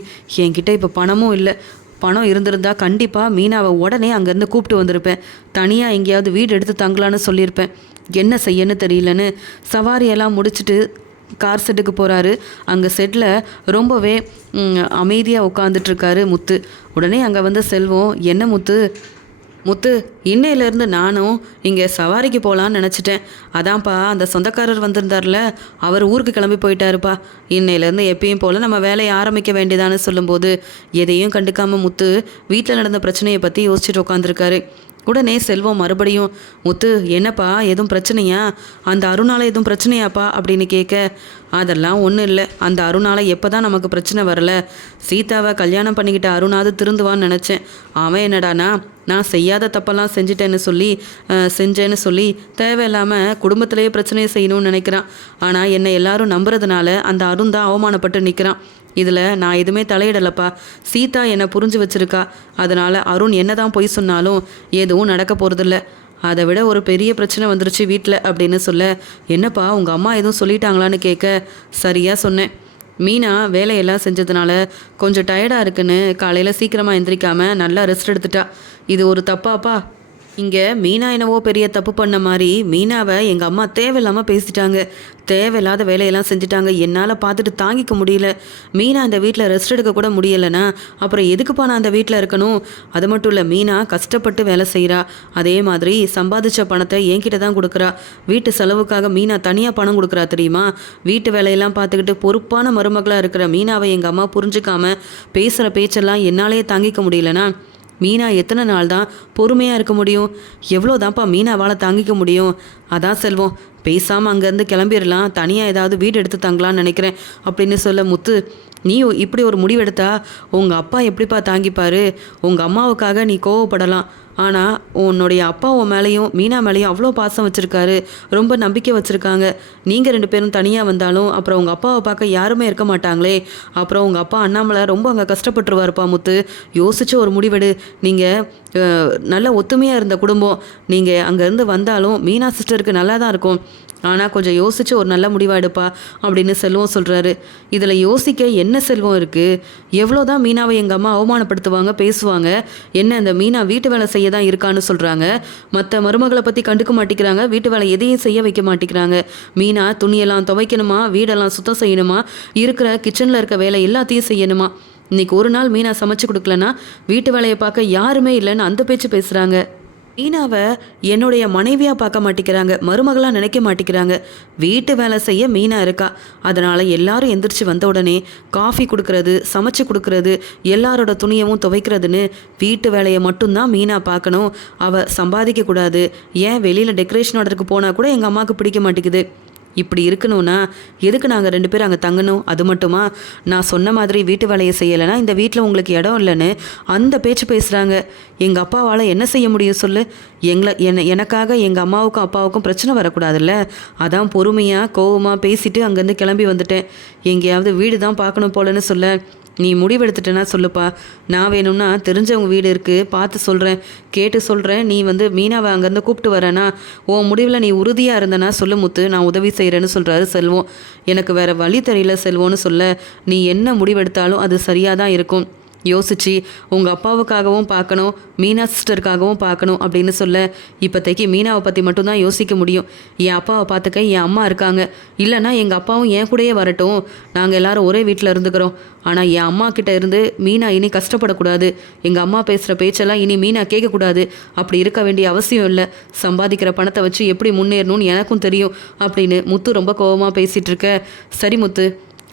என்கிட்ட இப்போ பணமும் இல்லை. பணம் இருந்திருந்தா கண்டிப்பாக மீனாவை உடனே அங்கேருந்து கூப்பிட்டு வந்திருப்பேன். தனியாக எங்கேயாவது வீடு எடுத்து தங்கலான்னு சொல்லியிருப்பேன். என்ன செய்யன்னு தெரியலன்னு சவாரியெல்லாம் முடிச்சுட்டு கார் செட்டுக்கு போகிறாரு. அங்கே செட்டில் ரொம்பவே அமைதியாக உட்காந்துட்ருக்காரு முத்து. உடனே அங்கே வந்து செல்வம், என்ன முத்து முத்து இன்னையிலேருந்து நானும் இங்கே சவாரிக்கு போகலான்னு நினச்சிட்டேன். அதான்ப்பா அந்த சொந்தக்காரர் வந்திருந்தார்ல, அவர் ஊருக்கு கிளம்பி போயிட்டாருப்பா. இன்னையிலேருந்து எப்பயும் போல் நம்ம வேலையை ஆரம்பிக்க வேண்டியதான்னு சொல்லும்போது எதையும் கண்டுக்காமல் முத்து வீட்டில் நடந்த பிரச்சனையை பற்றி யோசிச்சுட்டு உட்காந்துருக்காரு. உடனே செல்வம் மறுபடியும், முத்து என்னப்பா எதுவும் பிரச்சனையா, அந்த அருணால எதுவும் பிரச்சனையாப்பா அப்படின்னு கேட்க, அதெல்லாம் ஒன்றும் இல்லை, அந்த அருணால எப்போ தான் நமக்கு பிரச்சனை வரல, சீதாவை கல்யாணம் பண்ணிக்கிட்ட அருணாவது திருந்துவான்னு நினச்சேன். அவன் என்னடானா நான் செய்யாத தப்பெல்லாம் செஞ்சேன்னு சொல்லி தேவையில்லாமல் குடும்பத்திலேயே பிரச்சனையை செய்யணும்னு நினைக்கிறான். ஆனால் என்னை எல்லாரும் நம்புறதுனால அந்த அருண் தான் அவமானப்பட்டு நிற்கிறான். இதில் நான் எதுவுமே தலையிடலப்பா. சீதா என்னை புரிஞ்சு வச்சிருக்கா. அதனால் அருண் என்ன தான் பொய் சொன்னாலும் எதுவும் நடக்க போகிறதில்ல. அதை விட ஒரு பெரிய பிரச்சனை வந்துருச்சு வீட்டில் அப்படின்னு சொல்ல, என்னப்பா உங்கள் அம்மா எதுவும் சொல்லிட்டாங்களான்னு கேட்க, சரியாக சொன்னேன். மீனா வேலையெல்லாம் செஞ்சதுனால கொஞ்சம் டயர்டாக இருக்குன்னு காலையில் சீக்கிரமாக எந்திரிக்காமல் நல்லா ரெஸ்ட் எடுத்துட்டா. இது ஒரு தப்பாப்பா? இங்கே மீனா என்னவோ பெரிய தப்பு பண்ண மாதிரி மீனாவை எங்கள் அம்மா தேவையில்லாமல் பேசிட்டாங்க. தேவையில்லாத வேலையெல்லாம் செஞ்சுட்டாங்க. என்னால் பார்த்துட்டு தாங்கிக்க முடியல. மீனா இந்த வீட்டில் ரெஸ்ட் எடுக்க கூட முடியலைன்னா அப்புறம் எதுக்குப்பா நான் அந்த வீட்டில் இருக்கணும்? அது மட்டும் இல்லை, மீனா கஷ்டப்பட்டு வேலை செய்கிறா. அதே மாதிரி சம்பாதிச்ச பணத்தை என்கிட்ட தான் கொடுக்குறா. வீட்டு செலவுக்காக மீனா தனியாக பணம் கொடுக்குறா தெரியுமா? வீட்டு வேலையெல்லாம் பார்த்துக்கிட்டு பொறுப்பான மருமகளாக இருக்கிற மீனாவை எங்கள் அம்மா புரிஞ்சுக்காம பேசுகிற பேச்செல்லாம் என்னாலேயே தாங்கிக்க முடியலனா மீனா எத்தனை நாள் தான் பொறுமையாக இருக்க முடியும்? எவ்வளோதான்ப்பா மீனாவால் தாங்கிக்க முடியும்? அதான் செல்வம், பேசாமல் அங்கேருந்து கிளம்பிடலாம், தனியாக ஏதாவது வீடு எடுத்து தங்கலான்னு நினைக்கிறேன் அப்படின்னு சொல்ல, முத்து நீ இப்படி ஒரு முடிவெடுத்தா உங்கள் அப்பா எப்படிப்பா தாங்கிப்பார்? உங்கள் அம்மாவுக்காக நீ கோவப்படலாம், ஆனால் உன்னுடைய அப்பா உன் மேலேயும் மீனா மேலேயும் அவ்வளோ பாசம் வச்சுருக்காரு, ரொம்ப நம்பிக்கை வச்சுருக்காங்க. நீங்கள் 2 பேரும் தனியாக வந்தாலும் அப்புறம் உங்கள் அப்பாவை பார்க்க யாருமே இருக்க மாட்டாங்களே. அப்புறம் உங்கள் அப்பா அண்ணாமலை ரொம்ப அங்கே கஷ்டப்பட்டுருவாருப்பா. முத்து யோசிச்சு ஒரு முடிவெடு. நீங்கள் நல்ல ஒத்துமையாக இருந்த குடும்பம். நீங்கள் அங்கேருந்து வந்தாலும் மீனா சிஸ்டருக்கு நல்லா தான் இருக்கும். ஆனால் கொஞ்சம் யோசிச்சு ஒரு நல்ல முடிவாக எடுப்பா அப்படின்னு செல்வம் சொல்கிறாரு. இதில் யோசிக்க என்ன செல்வம் இருக்குது? எவ்வளோ தான் மீனாவை எங்கள் அம்மா அவமானப்படுத்துவாங்க, பேசுவாங்க. என்ன இந்த மீனா வீட்டு வேலை செய்ய தான் இருக்கான்னு சொல்கிறாங்க. மற்ற மருமகளை பற்றி கண்டுக்க மாட்டேங்கிறாங்க. வீட்டு வேலை எதையும் செய்ய வைக்க மாட்டேங்கிறாங்க. மீனா துணியெல்லாம் துவைக்கணுமா, வீடெல்லாம் சுத்தம் செய்யணுமா, இருக்கிற கிச்சனில் இருக்க வேலை எல்லாத்தையும் செய்யணுமா. இன்னைக்கு ஒரு நாள் மீனா சமைச்சு கொடுக்கலன்னா வீட்டு வேலையை பார்க்க யாருமே இல்லைன்னு அந்த பேச்சு பேசுகிறாங்க. மீனாவை என்னுடைய மனைவியாக பார்க்க மாட்டேங்கிறாங்க, மருமகளாக நினைக்க மாட்டேங்கிறாங்க. வீட்டு வேலை செய்ய மீனா இருக்கா. அதனால் எல்லாரும் எந்திரிச்சு வந்த உடனே காஃபி கொடுக்கறது, சமைச்சு கொடுக்கறது, எல்லாரோட துணியவும் துவைக்கிறதுன்னு வீட்டு வேலையை மட்டும்தான் மீனா பார்க்கணும். அவள் சம்பாதிக்கக்கூடாது. ஏன் வெளியில் டெக்கரேஷன் ஆர்டருக்கு போனால் கூட எங்கள் அம்மாவுக்கு பிடிக்க மாட்டேங்குது. இப்படி இருக்கணும்னா எதுக்கு நாங்கள் 2 பேரும் அங்கே தங்கணும்? அது மட்டுமா, நான் சொன்ன மாதிரி வீட்டு வேலையை செய்யலைன்னா இந்த வீட்டில் உங்களுக்கு இடம் இல்லைன்னு அந்த பேச்சு பேசுகிறாங்க. எங்கள் அப்பாவால் என்ன செய்ய முடியும் சொல்லு? எனக்காக எங்கள் அம்மாவுக்கும் அப்பாவுக்கும் பிரச்சனை வரக்கூடாதுல்ல. அதான் பொறுமையாக கோவமாக பேசிட்டு அங்கேருந்து கிளம்பி வந்துட்டேன். எங்கேயாவது வீடு தான் பார்க்கணும் போலன்னு சொல்ல, நீ முடிவெடுத்துட்டேன்னா சொல்லுப்பா. நான் வேணும்னா தெரிஞ்சவங்க வீடு இருக்குது, பார்த்து சொல்கிறேன், கேட்டு சொல்கிறேன். நீ மீனாவை அங்கேருந்து கூப்பிட்டு வரேன்னா உன் முடிவில் நீ உறுதியாக இருந்தனா சொல்லு முத்து, நான் உதவி செய்கிறேன்னு சொல்கிறாரு செல்வம். எனக்கு வேறு வழி தெரியல செல்வம்னு சொல்ல, நீ என்ன முடிவெடுத்தாலும் அது சரியாக தான் இருக்கும். யோசிச்சு உங்கள் அப்பாவுக்காகவும் பார்க்கணும், மீனா சிஸ்டருக்காகவும் பார்க்கணும் அப்படின்னு சொல்ல, இப்போதைக்கு மீனாவை பற்றி மட்டும்தான் யோசிக்க முடியும். என் அப்பாவை பார்த்துக்க என் அம்மா இருக்காங்க. இல்லைன்னா எங்கள் அப்பாவும் என் கூடயே வரட்டும், நாங்கள் எல்லாரும் ஒரே வீட்டில் இருந்துக்கிறோம். ஆனால் என் அம்மா கிட்ட இருந்து மீனா இனி கஷ்டப்படக்கூடாது. எங்கள் அம்மா பேசுகிற பேச்செல்லாம் இனி மீனா கேட்கக்கூடாது. அப்படி இருக்க வேண்டிய அவசியம் இல்லை. சம்பாதிக்கிற பணத்தை வச்சு எப்படி முன்னேறணும்னு எனக்கும் தெரியும் அப்படின்னு முத்து ரொம்ப கோபமாக பேசிகிட்டு இருக்க, சரி முத்து,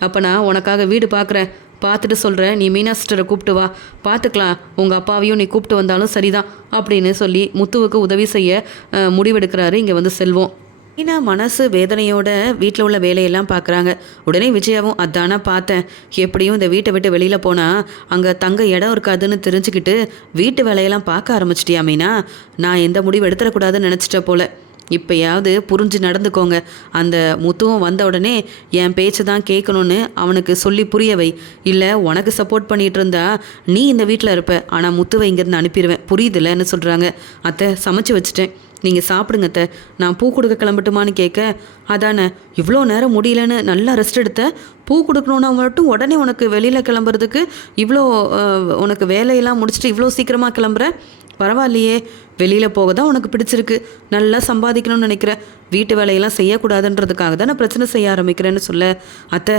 அப்போ நான் உனக்காக வீடு பார்க்குறேன், பார்த்துட்டு சொல்கிறேன். நீ மீனா சிஸ்டரை கூப்பிட்டு வா, பார்த்துக்கலாம். உங்கள் அப்பாவையும் நீ கூப்பிட்டு வந்தாலும் சரிதான் அப்படின்னு சொல்லி முத்துவுக்கு உதவி செய்ய முடிவெடுக்கிறாரு இங்கே செல்வம். மீனா மனசு வேதனையோட வீட்டில் உள்ள வேலையெல்லாம் பார்க்குறாங்க. உடனே விஜயாவும், அதானா பார்த்தேன், எப்படியும் இந்த வீட்டை விட்டு வெளியில் போனால் அங்கே தங்க இடம் இருக்காதுன்னு தெரிஞ்சுக்கிட்டு வீட்டு வேலையெல்லாம் பார்க்க ஆரம்பிச்சிட்டியா மீனா? நான் எந்த முடிவு எடுத்துடக்கூடாதுன்னு நினச்சிட்ட போல. இப்போயாவது புரிஞ்சு நடந்துக்கோங்க. அந்த முத்துவும் வந்த உடனே என் பேச்சு தான் கேட்கணுன்னு அவனுக்கு சொல்லி புரிய வை. இல்லை உனக்கு சப்போர்ட் பண்ணிகிட்டு இருந்தா நீ இந்த வீட்டில் இருப்ப, ஆனால் முத்துவை இங்கேருந்து அனுப்பிடுவேன், புரியுதுல்லன்னு சொல்கிறாங்க. அத்தை சமைச்சு வச்சுட்டேன், நீங்கள் சாப்பிடுங்க அத்தை, நான் பூ கொடுக்க கிளம்பட்டுமான்னு கேட்க, அதானே இவ்வளோ நேரம் முடியலன்னு நல்லா ரெஸ்ட் எடுத்த, பூ கொடுக்கணுன்னா மட்டும் உடனே உனக்கு வெளியில் கிளம்புறதுக்கு இவ்வளோ உனக்கு வேலையெல்லாம் முடிச்சுட்டு இவ்வளோ சீக்கிரமாக கிளம்புற, பரவாயில்லையே, வெளியில் போக தான் உனக்கு பிடிச்சிருக்கு, நல்லா சம்பாதிக்கணும்னு நினைக்கிற, வீட்டு வேலையெல்லாம் செய்யக்கூடாதுன்றதுக்காக தான் நான் பிரச்சனை செய்ய ஆரம்பிக்கிறேன்னு சொல்ல, அத்தை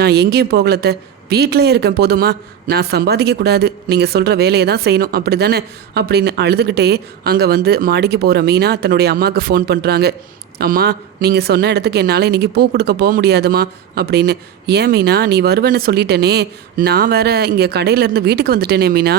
நான் எங்கேயும் போகலத்தை, வீட்டிலே இருக்கேன் போதுமா, நான் சம்பாதிக்கக்கூடாது, நீங்கள் சொல்கிற வேலையை தான் செய்யணும் அப்படி தானே அப்படின்னு அழுதுகிட்டே அங்கே வந்து மாடிக்கு போகிற மீனா தன்னுடைய அம்மாவுக்கு ஃபோன் பண்ணுறாங்க. அம்மா, நீங்கள் சொன்ன இடத்துக்கு என்னால் இன்றைக்கி பூ கொடுக்க போக முடியாதுமா அப்படின்னு. ஏன் மீனா, நீ வருவேன்னு சொல்லிட்டேனே, நான் வேற இங்கே கடையிலேருந்து வீட்டுக்கு வந்துட்டேனே மீனா.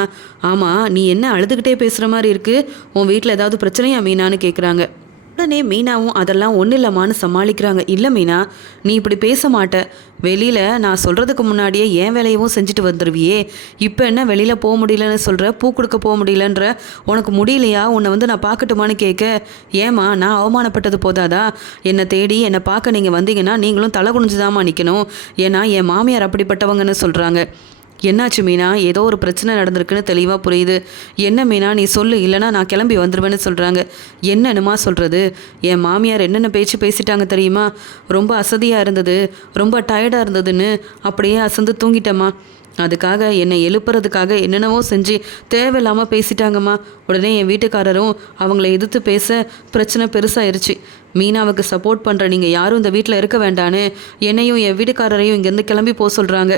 ஆமாம், நீ என்ன அழுதுகிட்டே பேசுகிற மாதிரி இருக்குது, உன் வீட்டில் ஏதாவது பிரச்சனையா மீனான்னு கேட்குறாங்க. உடனே மீனாவும் அதெல்லாம் ஒன்றும் இல்லைம்மான்னு சமாளிக்கிறாங்க. இல்லை மீனா, நீ இப்படி பேச மாட்ட, வெளியில் நான் சொல்கிறதுக்கு முன்னாடியே ஏன் வேலையவும் செஞ்சுட்டு வந்துடுவியே, இப்போ என்ன வெளியில் போக முடியலன்னு சொல்கிற, பூ கொடுக்க போக முடியலன்ற, உனக்கு முடியலையா, உன்னை வந்து நான் பார்க்கட்டுமான்னு கேட்க, ஏம்மா நான் அவமானப்பட்டது போதாதா, என்னை தேடி என்னை பார்க்க நீங்கள் வந்தீங்கன்னா நீங்களும் தலை குனிஞ்சுதாம்மா நிற்கணும், ஏன்னா என் மாமியார் அப்படிப்பட்டவங்கன்னு சொல்கிறாங்க. என்னாச்சு மீனா, ஏதோ ஒரு பிரச்சனை நடந்திருக்குன்னு தெளிவாக புரியுது, என்ன மீனா நீ சொல்லு, இல்லைனா நான் கிளம்பி வந்துடுவேன்னு சொல்கிறாங்க. என்னன்னுமா சொல்கிறது, என் மாமியார் என்னென்ன பேச்சு பேசிட்டாங்க தெரியுமா, ரொம்ப அசதியாக இருந்தது, ரொம்ப டயர்டாக இருந்ததுன்னு அப்படியே அசந்து தூங்கிட்டேம்மா, அதுக்காக என்னை எழுப்புறதுக்காக என்னென்னவோ செஞ்சு தேவையில்லாமல் பேசிட்டாங்கம்மா. உடனே என் வீட்டுக்காரரும் அவங்கள எதிர்த்து பேச பிரச்சனை பெருசாயிருச்சு. மீனாவுக்கு சப்போர்ட் பண்ணுற நீங்கள் யாரும் இந்த வீட்டில் இருக்க வேண்டான்னு என்னையும் என் வீட்டுக்காரரையும் இங்கேருந்து கிளம்பி போக சொல்கிறாங்க.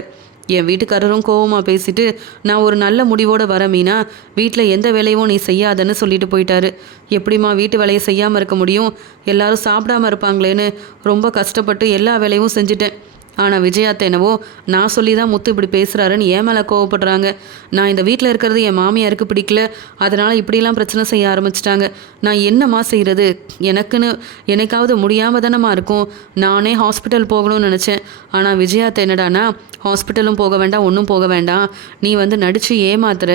என் வீட்டுக்காரரும் கோவமாக பேசிட்டு, நான் ஒரு நல்ல முடிவோடு வர மீனா, வீட்டில் எந்த வேலையும் நீ செய்யாதன்னு சொல்லிட்டு போயிட்டாரு. எப்படிம்மா வீட்டு வேலையை செய்யாமல் இருக்க முடியும், எல்லாரும் சாப்பிடாமல் இருப்பாங்களேன்னு ரொம்ப கஷ்டப்பட்டு எல்லா வேலையும் செஞ்சுட்டேன். ஆனால் விஜயாத்தை என்னவோ நான் சொல்லி தான் முத்து இப்படி பேசுகிறாருன்னு என் மேலே கோவப்படுறாங்க. நான் இந்த வீட்டில் இருக்கிறது என் மாமியாருக்கு பிடிக்கல, அதனால் இப்படிலாம் பிரச்சனை செய்ய ஆரம்பிச்சிட்டாங்க. நான் என்னம்மா செய்கிறது, எனக்குன்னு எனக்காவது முடியாமல் தானம்மா இருக்கும். நானே ஹாஸ்பிட்டல் போகணும்னு நினச்சேன், ஆனால் விஜயாத்தை என்னடானா ஹாஸ்பிட்டலும் போக வேண்டாம், ஒன்றும் போக வேண்டாம், நீ வந்து நடித்து ஏமாத்துற,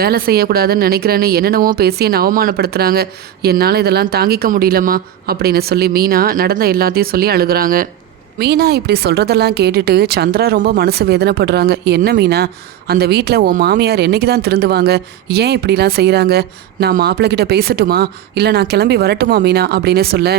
வேலை செய்யக்கூடாதுன்னு நினைக்கிறேன்னு என்னென்னவோ பேசி என்னை அவமானப்படுத்துகிறாங்க. என்னால் இதெல்லாம் தாங்கிக்க முடியலம்மா அப்படின்னு சொல்லி மீனா நடந்த எல்லாத்தையும் சொல்லி அழுகிறாங்க. மீனா இப்படி சொல்கிறதெல்லாம் கேட்டுட்டு சந்திரா ரொம்ப மனசு வேதனைப்படுறாங்க. என்ன மீனா, அந்த வீட்டில் உன் மாமியார் என்றைக்கு தான் திருந்துவாங்க, ஏன் இப்படிலாம் செய்கிறாங்க, நான் மாப்பிள்ளைகிட்ட பேசட்டுமா, இல்லை நான் கிளம்பி வரட்டுமா மீனா அப்படின்னு சொல்ல,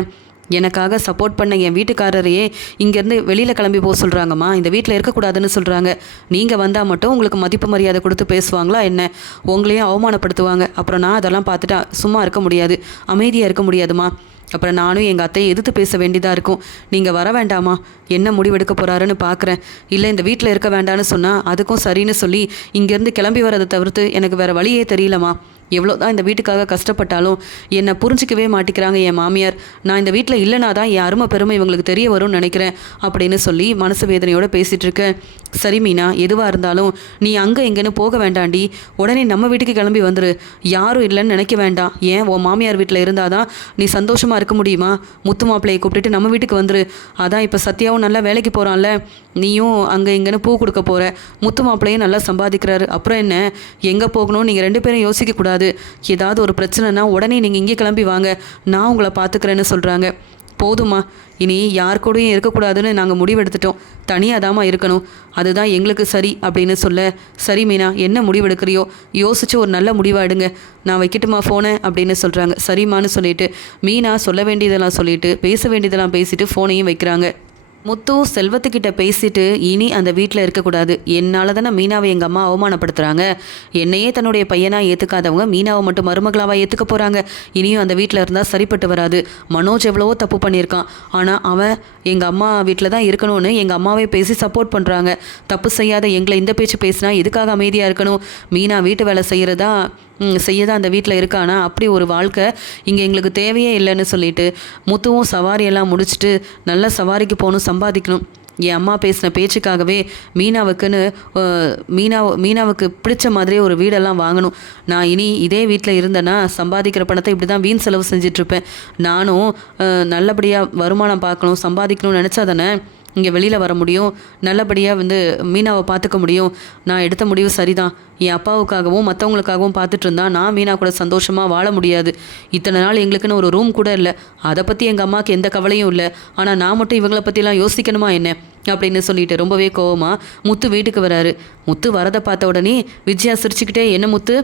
எனக்காக சப்போர்ட் பண்ண என் வீட்டுக்காரரையே இங்கேருந்து வெளியில் கிளம்பி போக சொல்கிறாங்கம்மா, இந்த வீட்டில் இருக்கக்கூடாதுன்னு சொல்கிறாங்க. நீங்கள் வந்தால் மட்டும் உங்களுக்கு மதிப்பு மரியாதை கொடுத்து பேசுவாங்களா என்ன, உங்களையும் அவமானப்படுத்துவாங்க. அப்புறம் நான் அதெல்லாம் பார்த்துட்டா சும்மா இருக்க முடியாது, அமைதியாக இருக்க முடியாதுமா. அப்புறம் நானும் எங்கள் அத்தையை எதிர்த்து பேச வேண்டியதாக இருக்கும். நீங்கள் வர வேண்டாமா, என்ன முடிவெடுக்க போகிறாருன்னு பார்க்குறேன். இல்லை இந்த வீட்டில் இருக்க வேண்டான்னு சொன்னால் அதுக்கும் சரின்னு சொல்லி இங்கேருந்து கிளம்பி வரதை தவிர்த்து எனக்கு வேறு வழியே தெரியலம்மா. எவ்வளோ தான் இந்த வீட்டுக்காக கஷ்டப்பட்டாலும் என்னை புரிஞ்சிக்கவே மாட்டிக்கிறாங்க என் மாமியார். நான் இந்த வீட்டில் இல்லைனா தான் என் அருமை பெருமை இவங்களுக்கு தெரிய வரும்னு நினைக்கிறேன் அப்படின்னு சொல்லி மனசு வேதனையோடு பேசிகிட்டு இருக்கேன். சரி மீனா, எதுவாக இருந்தாலும் நீ அங்கே எங்கேன்னு போக வேண்டாண்டி, உடனே நம்ம வீட்டுக்கு கிளம்பி வந்துரு, யாரும் இல்லைன்னு நினைக்க வேண்டாம். ஏன் உன் மாமியார் வீட்டில் இருந்தால் தான் நீ சந்தோஷமாக இருக்க முடியுமா, முத்து மாப்பிள்ளையை கூப்பிட்டுட்டு நம்ம வீட்டுக்கு வந்துரு. அதான் இப்போ சத்யாவும் நல்லா வேலைக்கு போகிறான்ல, நீயும் அங்கே இங்கேன்னு பூ கொடுக்க போகிற, முத்து மாப்பிள்ளையும் நல்லா சம்பாதிக்கிறாரு. அப்புறம் என்ன, எங்கே போகணும் நீங்கள் ரெண்டு பேரும் யோசிக்கக்கூடாது, ஏதாவது ஒரு பிரச்சனைனா உடனே நீங்கள் இங்கே கிளம்பி வாங்க, நான் உங்களை பார்த்துக்கிறேன்னு சொல்கிறாங்க. போதுமா, இனி யார் கூடயும் இருக்கக்கூடாதுன்னு நாங்கள் முடிவெடுத்துட்டோம், தனியாக தாமா இருக்கணும், அதுதான் எங்களுக்கு சரி அப்படின்னு சொல்ல, சரி மீனா, என்ன முடிவெடுக்கிறியோ யோசிச்சு ஒரு நல்ல முடிவாக எடுங்க, நான் வைக்கட்டுமா ஃபோனை அப்படின்னு சொல்கிறாங்க. சரிம்மான்னு சொல்லிட்டு மீனா சொல்ல வேண்டியதெல்லாம் சொல்லிட்டு பேச வேண்டியதெல்லாம் பேசிட்டு ஃபோனையும் வைக்கிறாங்க. முத்து செல்வத்துக்கிட்ட பேசிட்டு, இனி அந்த வீட்டில் இருக்கக்கூடாது, என்னால் தானே மீனாவை எங்கள் அம்மா அவமானப்படுத்துகிறாங்க, என்னையே தன்னுடைய பையனாக ஏற்றுக்காதவங்க மீனாவை மட்டும் மருமகளாவாக ஏற்றுக்க போகிறாங்க, இனியும் அந்த வீட்டில் இருந்தால் சரிப்பட்டு வராது. மனோஜ் எவ்வளவோ தப்பு பண்ணியிருக்கான், ஆனால் அவன் எங்கள் அம்மா வீட்டில் தான் இருக்கணும்னு எங்கள் அம்மாவே பேசி சப்போர்ட் பண்ணுறாங்க. தப்பு செய்யாத எங்களை இந்த பேச்சு பேசினா எதுக்காக அமைதியாக இருக்கணும், மீனா வீட்டு வேலை செய்யதான் அந்த வீட்டில் இருக்கானா, அப்படி ஒரு வாழ்க்கை இங்கே எங்களுக்கு தேவையே இல்லைன்னு சொல்லிட்டு முத்துவும் சவாரியெல்லாம் முடிச்சுட்டு நல்ல சவாரிக்கு போகணும், சம்பாதிக்கணும். என் அம்மா பேசின பேச்சுக்காகவே மீனாவுக்கு பிடிச்ச மாதிரியே ஒரு வீடெல்லாம் வாங்கணும். நான் இனி இதே வீட்டில் இருந்தேன்னா சம்பாதிக்கிற பணத்தை இப்படி தான் வீண் செலவு செஞ்சிட்ருப்பேன். நானும் நல்லபடியாக வருமானம் பார்க்கணும், சம்பாதிக்கணும்னு நினச்சா தானே இங்கே வெளியில் வர முடியும், நல்லபடியாக மீனாவை பார்த்துக்க முடியும். நான் எடுத்த முடிவு சரிதான், என் அப்பாவுக்காகவும் மற்றவங்களுக்காகவும் பார்த்துட்டு இருந்தா நான் மீனா கூட சந்தோஷமாக வாழ முடியாது. இத்தனை நாள் எங்களுக்குன்னு ஒரு ரூம் கூட இல்லை, அதை பற்றி எங்கள் அம்மாவுக்கு எந்த கவலையும் இல்லை, ஆனால் நான் மட்டும் இவங்களை பற்றிலாம் யோசிக்கணுமா என்ன அப்படின்னு சொல்லிட்டு ரொம்பவே கோவமாக முத்து வீட்டுக்கு வராரு. முத்து வரதை பார்த்த உடனே விஜயா சிரிச்சுக்கிட்டே, என்ன முத்து,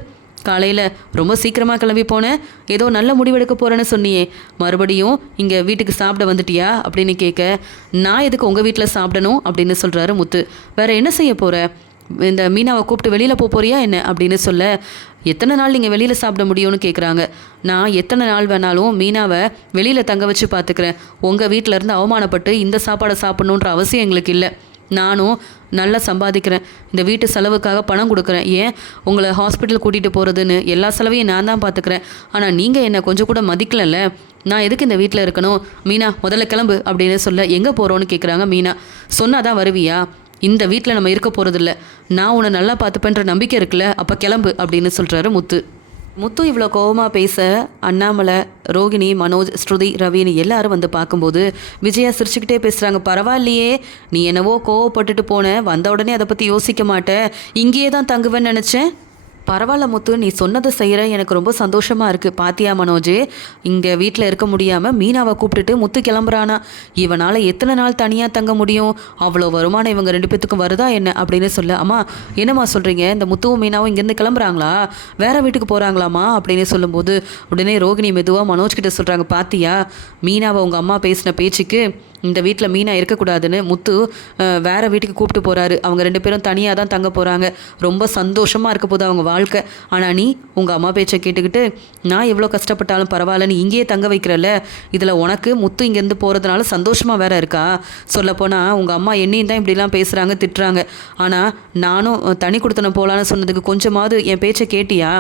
காலையில் ரொம்ப சீக்கிரமாக கிளம்பி போனேன், ஏதோ நல்ல முடிவெடுக்க போகிறேன்னு சொன்னியே, மறுபடியும் இங்கே வீட்டுக்கு சாப்பிட வந்துட்டியா அப்படின்னு கேட்க, நான் எதுக்கு உங்கள் வீட்டில் சாப்பிடணும் அப்படின்னு சொல்கிறாரு முத்து. வேறு என்ன செய்ய போகிற? இந்த மீனாவை கூப்பிட்டு வெளியில் போறியா என்ன அப்படின்னு சொல்ல, எத்தனை நாள் நீங்கள் வெளியில் சாப்பிட முடியும்னு கேட்குறாங்க. நான் எத்தனை நாள் வேணாலும் மீனாவை வெளியில் தங்க வச்சு பார்த்துக்கிறேன். உங்கள் வீட்டிலேருந்து அவமானப்பட்டு இந்த சாப்பாடை சாப்பிட்ணுன்ற அவசியம் எங்களுக்கு இல்லை. நானும் நல்லா சம்பாதிக்கிறேன், இந்த வீட்டு செலவுக்காக பணம் கொடுக்குறேன். ஏன் உங்களை ஹாஸ்பிட்டல் கூட்டிகிட்டு போகிறதுன்னு எல்லா செலவையும் நான் தான் பார்த்துக்கிறேன். ஆனால் நீங்கள் என்னை கொஞ்சம் கூட மதிக்கலைல்ல, நான் எதுக்கு இந்த வீட்டில் இருக்கணும்? மீனா முதல்ல கிளம்பு அப்படின்னு சொல்ல, எங்கே போகிறோன்னு கேட்குறாங்க மீனா. சொன்னாதான் வருவியா? இந்த வீட்டில் நம்ம இருக்க போகிறதில்ல, நான் உன்னை நல்லா பார்த்துப்பேன்ற நம்பிக்கை இருக்குல்ல, அப்போ கிளம்பு அப்படின்னு சொல்கிறாரு முத்து. முத்து இவ்வளோ கோபமாக பேச அண்ணாமலை, ரோகிணி, மனோஜ், ஸ்ருதி, ரவின்னு எல்லாரும் வந்து பார்க்கும்போது விஜயா சிரிச்சுக்கிட்டே பேசுகிறாங்க. பரவாயில்லையே, நீ என்னவோ கோவப்பட்டுட்டு போன, வந்த உடனே அதை பற்றி யோசிக்க மாட்டேன், இங்கேயே தான் தங்குவேன்னு நினச்சேன். பரவாயில்ல முத்து, நீ சொன்னதை செய்கிற, எனக்கு ரொம்ப சந்தோஷமாக இருக்குது. பாத்தியா மனோஜ், இங்கே வீட்டில் இருக்க முடியாமல் மீனாவை கூப்பிட்டுட்டு முத்து கிளம்புறானா. இவனால் எத்தனை நாள் தனியாக தங்க முடியும்? அவ்வளோ வருமானம் இவங்க 2 பேத்துக்கும் வருதா என்ன அப்படின்னு சொல்ல, அம்மா என்னம்மா சொல்கிறீங்க, இந்த முத்துவும் மீனாவும் இங்கேருந்து கிளம்புறாங்களா, வேறு வீட்டுக்கு போகிறாங்களாம்மா அப்படின்னு சொல்லும்போது உடனே ரோகிணி மெதுவாக மனோஜ்கிட்ட சொல்கிறாங்க, பாத்தியா மீனாவை உங்கள் அம்மா பேசின பேச்சுக்கு இந்த வீட்டில் மீனா இருக்கக்கூடாதுன்னு முத்து வேறு வீட்டுக்கு கூப்பிட்டு போகிறாரு. அவங்க 2 பேரும் தனியாக தான் தங்க போகிறாங்க. ரொம்ப சந்தோஷமாக இருக்க போது அவங்க வாழ்க்கை. ஆனால் நீ உங்கள் அம்மா பேச்சை கேட்டுக்கிட்டு நான் எவ்வளோ கஷ்டப்பட்டாலும் பரவாயில்ல, நீ இங்கேயே தங்க வைக்கிறல்ல, இதில் உனக்கு முத்து இங்கேருந்து போகிறதுனால சந்தோஷமாக வேற இருக்கா? சொல்லப்போனால் உங்கள் அம்மா என்னையும் தான் இப்படிலாம் பேசுகிறாங்க, திட்டுறாங்க. ஆனால் நானும் தனி கொடுத்தன போகலான்னு சொன்னதுக்கு கொஞ்சமாவது என் பேச்சை கேட்டியா?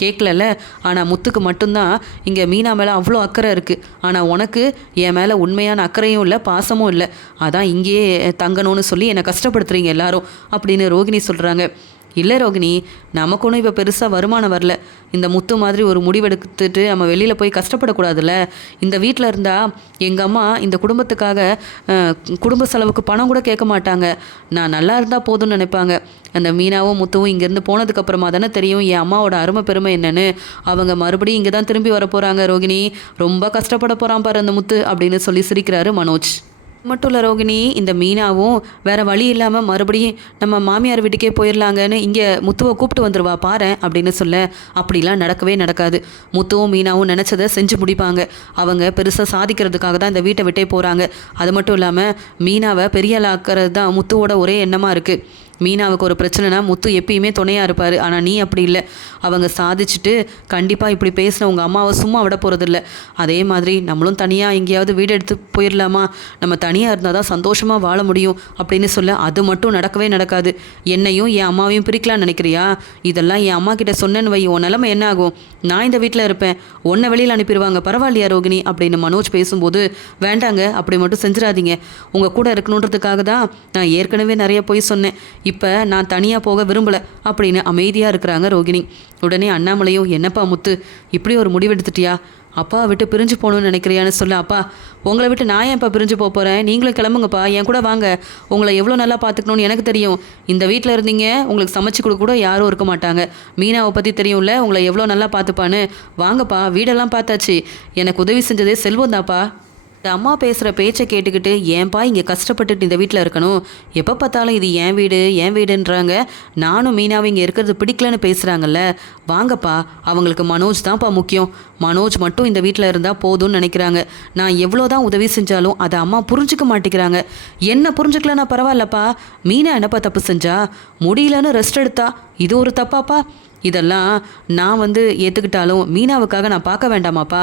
கேட்கலல்ல. ஆனால் முத்துக்கு மட்டும்தான் இங்கே மீனா மேலே அவ்வளோ அக்கறை இருக்குது. ஆனால் உனக்கு என் மேலே உண்மையான அக்கறையும் இல்லை, பாசமும் இல்லை. அதான் இங்கேயே தங்கணும்னு சொல்லி என்னை கஷ்டப்படுத்துறீங்க எல்லாரும் அப்படின்னு ரோகிணி சொல்கிறாங்க. இல்லை ரோகிணி, நமக்கு ஒன்றும் இப்போ பெருசாக வருமானம் வரல. இந்த முத்து மாதிரி ஒரு முடிவெடுத்துட்டு நம்ம வெளியில் போய் கஷ்டப்படக்கூடாதுல்ல. இந்த வீட்டில் இருந்தால் எங்கள் அம்மா இந்த குடும்பத்துக்காக குடும்ப செலவுக்கு பணம் கூட கேட்க மாட்டாங்க. நான் நல்லா இருந்தால் போதும்னு நினைப்பாங்க. அந்த மீனாவும் முத்துவும் இங்கேருந்து போனதுக்கப்புறமா தானே தெரியும் என் அம்மாவோட அருமை பெருமை என்னன்னு. அவங்க மறுபடியும் இங்கே தான் திரும்பி வர போகிறாங்க ரோகிணி. ரொம்ப கஷ்டப்பட போகிறான் பாரு அந்த முத்து அப்படின்னு சொல்லி சிரிக்கிறாரு மனோஜ். மட்டும் இல்லை ரோகிணி, இந்த மீனாவும் வேறு வழி இல்லாமல் மறுபடியும் நம்ம மாமியார் வீட்டுக்கே போயிடலாங்கன்னு இங்கே முத்துவை கூப்பிட்டு வந்துடுவா பாரு அப்படின்னு சொல்ல, அப்படிலாம் நடக்கவே நடக்காது. முத்துவும் மீனாவும் நினச்சதை செஞ்சு முடிப்பாங்க. அவங்க பெருசாக சாதிக்கிறதுக்காக தான் இந்த வீட்டை விட்டே போகிறாங்க. அது மட்டும் இல்லாமல் மீனாவை பெரிய ஆக்கிறது தான் முத்துவோட ஒரே எண்ணமாக இருக்குது. மீனாவுக்கு ஒரு பிரச்சனைனா முத்து எப்பயுமே துணையாக இருப்பார். ஆனால் நீ அப்படி இல்லை. அவங்க சாதிச்சுட்டு கண்டிப்பாக இப்படி பேசின உங்கள் அம்மாவை சும்மா விட போகிறதில்ல. அதே மாதிரி நம்மளும் தனியாக எங்கேயாவது வீடு எடுத்து போயிடலாமா, நம்ம தனியாக இருந்தால் தான் சந்தோஷமாக வாழ முடியும் அப்படின்னு சொல்ல, அது மட்டும் நடக்கவே நடக்காது. என்னையும் என் அம்மாவையும் பிரிக்கலான்னு நினைக்கிறியா? இதெல்லாம் என் அம்மா கிட்ட சொன்னேன்னு வை, உன் நிலைமை என்ன ஆகும்? நான் இந்த வீட்டில் இருப்பேன், உன்னை வெளியில் அனுப்பிடுவாங்க. பரவாயில்லையா ரோகிணி அப்படின்னு மனோஜ் பேசும்போது, வேண்டாங்க அப்படி மட்டும் செஞ்சிடாதீங்க. உங்கள் கூட இருக்கணுன்றதுக்காக தான் நான் ஏற்கனவே நிறைய போய் சொன்னேன். இப்போ நான் தனியாக போக விரும்பலை அப்படின்னு அமைதியாக இருக்கிறாங்க ரோகிணி. உடனே அண்ணாமலையும், என்னப்பா முத்து இப்படி ஒரு முடிவெடுத்துட்டியா? அப்பா விட்டு பிரிஞ்சு போகணுன்னு நினைக்கிறியான்னு சொல்ல, அப்பா உங்களை விட்டு நான் ஏன்ப்பா பிரிஞ்சு போகிறேன், நீங்களும் கிளம்புங்கப்பா, என் கூட வாங்க, உங்களை எவ்வளோ நல்லா பார்த்துக்கணும்னு எனக்கு தெரியும். இந்த வீட்டில் இருந்தீங்க உங்களுக்கு சமைச்சு கொடுக்க கூட யாரும் இருக்க மாட்டாங்க. மீனாவை பற்றி தெரியும்ல, உங்களை எவ்வளோ நல்லா பார்த்துப்பான்னு. வாங்கப்பா, வீடெல்லாம் பார்த்தாச்சு, எனக்கு உதவி செஞ்சதே செல்வம் தான்ப்பா. இந்த அம்மா பேசுகிற பேச்சை கேட்டுக்கிட்டு ஏன்பா இங்கே கஷ்டப்பட்டுட்டு இந்த வீட்டில் இருக்கணும்? எப்போ பார்த்தாலும் இது என் வீடு என் வீடுன்றாங்க. நானும் மீனாவும் இங்கே இருக்கிறது பிடிக்கலன்னு பேசுகிறாங்கல்ல. வாங்கப்பா, அவங்களுக்கு மனோஜ் தான்ப்பா முக்கியம். மனோஜ் மட்டும் இந்த வீட்டில் இருந்தால் போதும்னு நினைக்கிறாங்க. நான் எவ்வளோ தான் உதவி செஞ்சாலும் அதை அம்மா புரிஞ்சுக்க மாட்டேங்கிறாங்க. என்ன புரிஞ்சுக்கலன்னா பரவாயில்லப்பா, மீனா என்னப்பா தப்பு செஞ்சா? முடியலன்னு ரெஸ்ட் எடுத்தா, இது ஒரு தப்பாப்பா? இதெல்லாம் நான் ஏற்றுக்கிட்டாலும் மீனாவுக்காக நான் பார்க்க வேண்டாமாப்பா?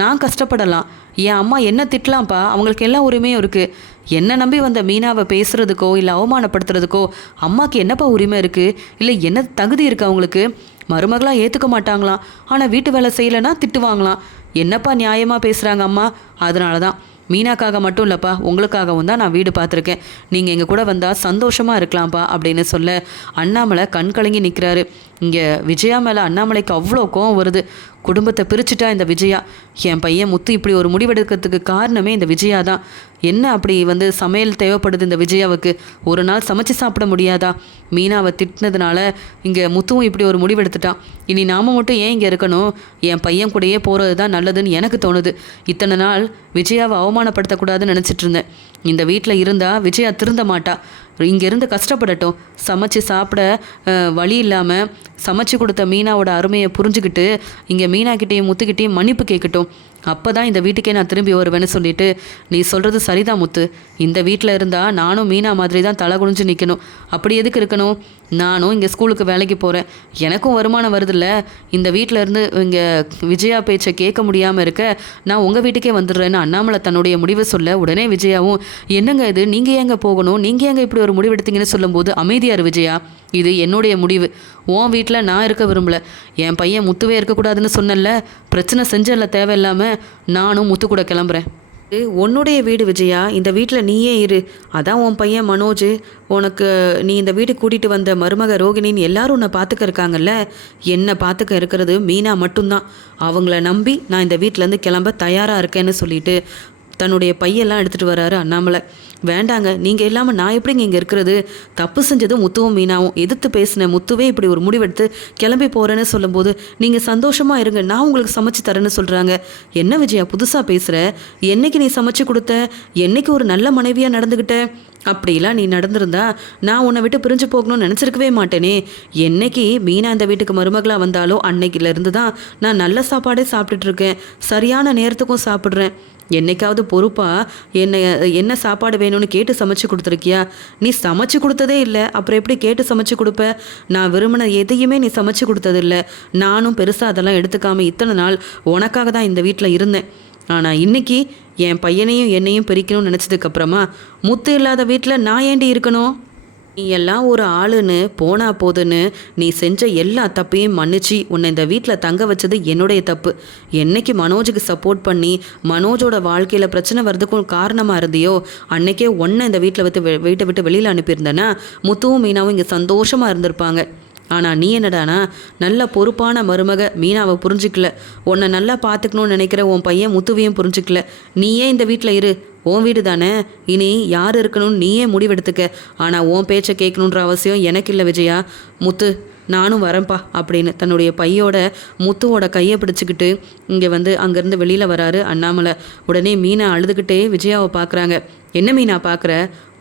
நான் கஷ்டப்படலாம், என் அம்மா என்ன திட்டலாம்ப்பா, அவங்களுக்கு எல்லா உரிமையும் இருக்குது. என்னை நம்பி வந்த மீனாவை பேசுகிறதுக்கோ இல்லை அவமானப்படுத்துறதுக்கோ அம்மாவுக்கு என்னப்பா உரிமை இருக்குது? இல்லை என்ன தகுதி இருக்குது அவங்களுக்கு? மருமகளாக ஏற்றுக்க மாட்டாங்களாம், ஆனால் வீட்டு வேலை செய்யலைன்னா திட்டுவாங்களாம். என்னப்பா நியாயமாக பேசுகிறாங்க அம்மா? அதனால தான் மீனாக்காக மட்டும் இல்லைப்பா, உங்களுக்காகவும் தான் நான் வீடு பார்த்துருக்கேன். நீங்கள் எங்கள் கூட வந்தால் சந்தோஷமாக இருக்கலாம்ப்பா அப்படின்னு சொல்ல, அண்ணாமலை கண் கலங்கி நிற்கிறாரு. இங்கே விஜயா மேலே அண்ணாமலைக்கு அவ்வளோ கோவம் வருது. குடும்பத்தை பிரிச்சுட்டா இந்த விஜயா. என் பையன் முத்து இப்படி ஒரு முடிவெடுக்கிறதுக்கு காரணமே இந்த விஜயா தான். என்ன அப்படி சமையல் தேவைப்படுது இந்த விஜயாவுக்கு? ஒரு நாள் சமைச்சு சாப்பிட முடியாதா? மீனாவை திட்டினதுனால இங்கே முத்துவும் இப்படி ஒரு முடிவெடுத்துட்டான். இனி நாம மட்டும் ஏன் இங்கே இருக்கணும்? என் பையன் கூடயே போகிறது தான் நல்லதுன்னு எனக்கு தோணுது. இத்தனை நாள் விஜயாவை அவமானப்படுத்தக்கூடாதுன்னு நினச்சிட்டு இருந்தேன். இந்த வீட்டில் இருந்தால் விஜயா திருந்த மாட்டா. இங்கேருந்து கஷ்டப்படட்டும், சமைச்சு சாப்பிட வழி இல்லாமல் சமைச்சு கொடுத்த மீனாவோட அருமையை புரிஞ்சுக்கிட்டு இங்கே மீனாக்கிட்டேயும் முத்துக்கிட்டேயும் மன்னிப்பு கேட்கட்டும். அப்போ தான் இந்த வீட்டுக்கே நான் திரும்பி வருவேன்னு சொல்லிட்டு, நீ சொல்கிறது சரிதான் முத்து. இந்த வீட்டில் இருந்தால் நானும் மீனா மாதிரி தான் தலை குனிஞ்சு நிற்கணும். அப்படி எதுக்கு இருக்கணும்? நானும் இங்கே ஸ்கூலுக்கு வேலைக்கு போகிறேன், எனக்கும் வருமானம் வருதில்ல. இந்த வீட்டில் இருந்து இங்கே விஜயா பேச்சை கேட்க முடியாமல் இருக்க நான் உங்கள் வீட்டுக்கே வந்துடுறேன்னு அண்ணாமலை தன்னுடைய முடிவை சொல்ல, உடனே விஜயாவும், என்னங்க இது, நீங்கள் ஏங்க போகணும், நீங்கள் ஏங்க இப்படி ஒரு முடிவு எடுத்தீங்கன்னு சொல்லும்போது, அமைதியார் விஜயா, இது என்னுடைய முடிவு. உன் வீட்டில் நான் இருக்க விரும்பலை. என் பையன் முத்துவே இருக்கக்கூடாதுன்னு சொன்னல, பிரச்சனை செஞ்சல தேவையில்லாமல் நானும் முத்து கூட கிளம்புறேன். இது உன்னுடைய வீடு விஜயா, இந்த வீட்டில் நீயே இரு. அதான் உன் பையன் மனோஜ், உனக்கு நீ இந்த வீட்டுக்கு கூட்டிகிட்டு வந்த மருமக ரோகிணின்னு எல்லாரும் உன்னை பார்த்துக்க இருக்காங்கல்ல. என்னை பார்த்துக்க இருக்கிறது மீனா மட்டும்தான். அவங்கள நம்பி நான் இந்த வீட்டிலேருந்து கிளம்ப தயாராக இருக்கேன்னு சொல்லிட்டு தன்னுடைய பையெல்லாம் எடுத்துகிட்டு வராரு அண்ணாமலை. வேண்டாங்க, நீங்கள் இல்லாமல் நான் எப்படிங்க இங்கே இருக்கிறது? தப்பு செஞ்சது முத்துவும் மீனாவும். எதிர்த்து பேசின முத்துவே இப்படி ஒரு முடிவெடுத்து கிளம்பி போகிறேன்னு சொல்லும்போது நீங்கள் சந்தோஷமாக இருங்க, நான் உங்களுக்கு சமைச்சு தரேன்னு சொல்கிறாங்க. என்ன விஜயா புதுசாக பேசுகிற? என்னைக்கு நீ சமைச்சு கொடுத்த? என்னைக்கு ஒரு நல்ல மனைவியாக நடந்துக்கிட்ட? அப்படிலாம் நீ நடந்திருந்தா நான் உன்னை விட்டு பிரிஞ்சு போகணும்னு நினச்சிருக்கவே மாட்டேனே. என்னைக்கு மீனா இந்த வீட்டுக்கு மருமகளாக வந்தாலோ அன்னைக்கிலேருந்து தான் நான் நல்ல சாப்பாடே சாப்பிட்டுட்ருக்கேன், சரியான நேரத்துக்கும் சாப்பிட்றேன். என்னைக்காவது பொறுப்பாக என்ன சாப்பாடு வேணும்னு கேட்டு சமைச்சு கொடுத்துருக்கியா? நீ சமைச்சு கொடுத்ததே இல்லை, அப்புறம் எப்படி கேட்டு சமைச்சு கொடுப்ப? நான் விரும்பின எதையுமே நீ சமைச்சு கொடுத்ததில்லை. நானும் பெருசாக அதெல்லாம் எடுத்துக்காமல் இத்தனை நாள் உனக்காக தான் இந்த வீட்டில் இருந்தேன். ஆனால் இன்னைக்கு என் பையனையும் என்னையும் பிரிக்கணும்னு நினச்சதுக்கப்புறமா முத்து இல்லாத வீட்டில் நான் ஏண்டி இருக்கணும்? நீ எல்லாம் ஒரு ஆளுன்னு போனா போதுன்னு நீ செஞ்ச எல்லா தப்பையும் மன்னிச்சு உன்னை இந்த வீட்டில் தங்க வச்சது என்னுடைய தப்பு. என்னைக்கு மனோஜுக்கு சப்போர்ட் பண்ணி மனோஜோட வாழ்க்கையில் பிரச்சனை வர்றதுக்கும் காரணமாக இருந்தியோ அன்னைக்கே உன்னை இந்த வீட்டை விட்டு வெளியில் அனுப்பியிருந்தேன்னா முத்துவும் மீனாவும் இங்கே சந்தோஷமாக இருந்திருப்பாங்க. ஆனால் நீ என்னடானா நல்ல பொறுப்பான மருமக மீனாவை புரிஞ்சிக்கல. உன்னை நல்லா பார்த்துக்கணும்னு நினைக்கிற உன் பையன் முத்துவையும் புரிஞ்சிக்கல. நீயே இந்த வீட்டில் இரு, உன் வீடு தானே, இனி யார் இருக்கணும்னு நீயே முடிவெடுத்துக்க. ஆனால் உன் பேச்சை கேட்கணுன்ற அவசியம் எனக்கு இல்லை விஜயா. முத்து நானும் வரேன்ப்பா அப்படின்னு தன்னுடைய பையோட முத்துவோட கையை பிடிச்சிக்கிட்டு இங்கே அங்கேருந்து வெளியில் வராரு அண்ணாமலை. உடனே மீனா அழுதுகிட்டே விஜயாவை பார்க்குறாங்க. என்ன மீனா பார்க்குற?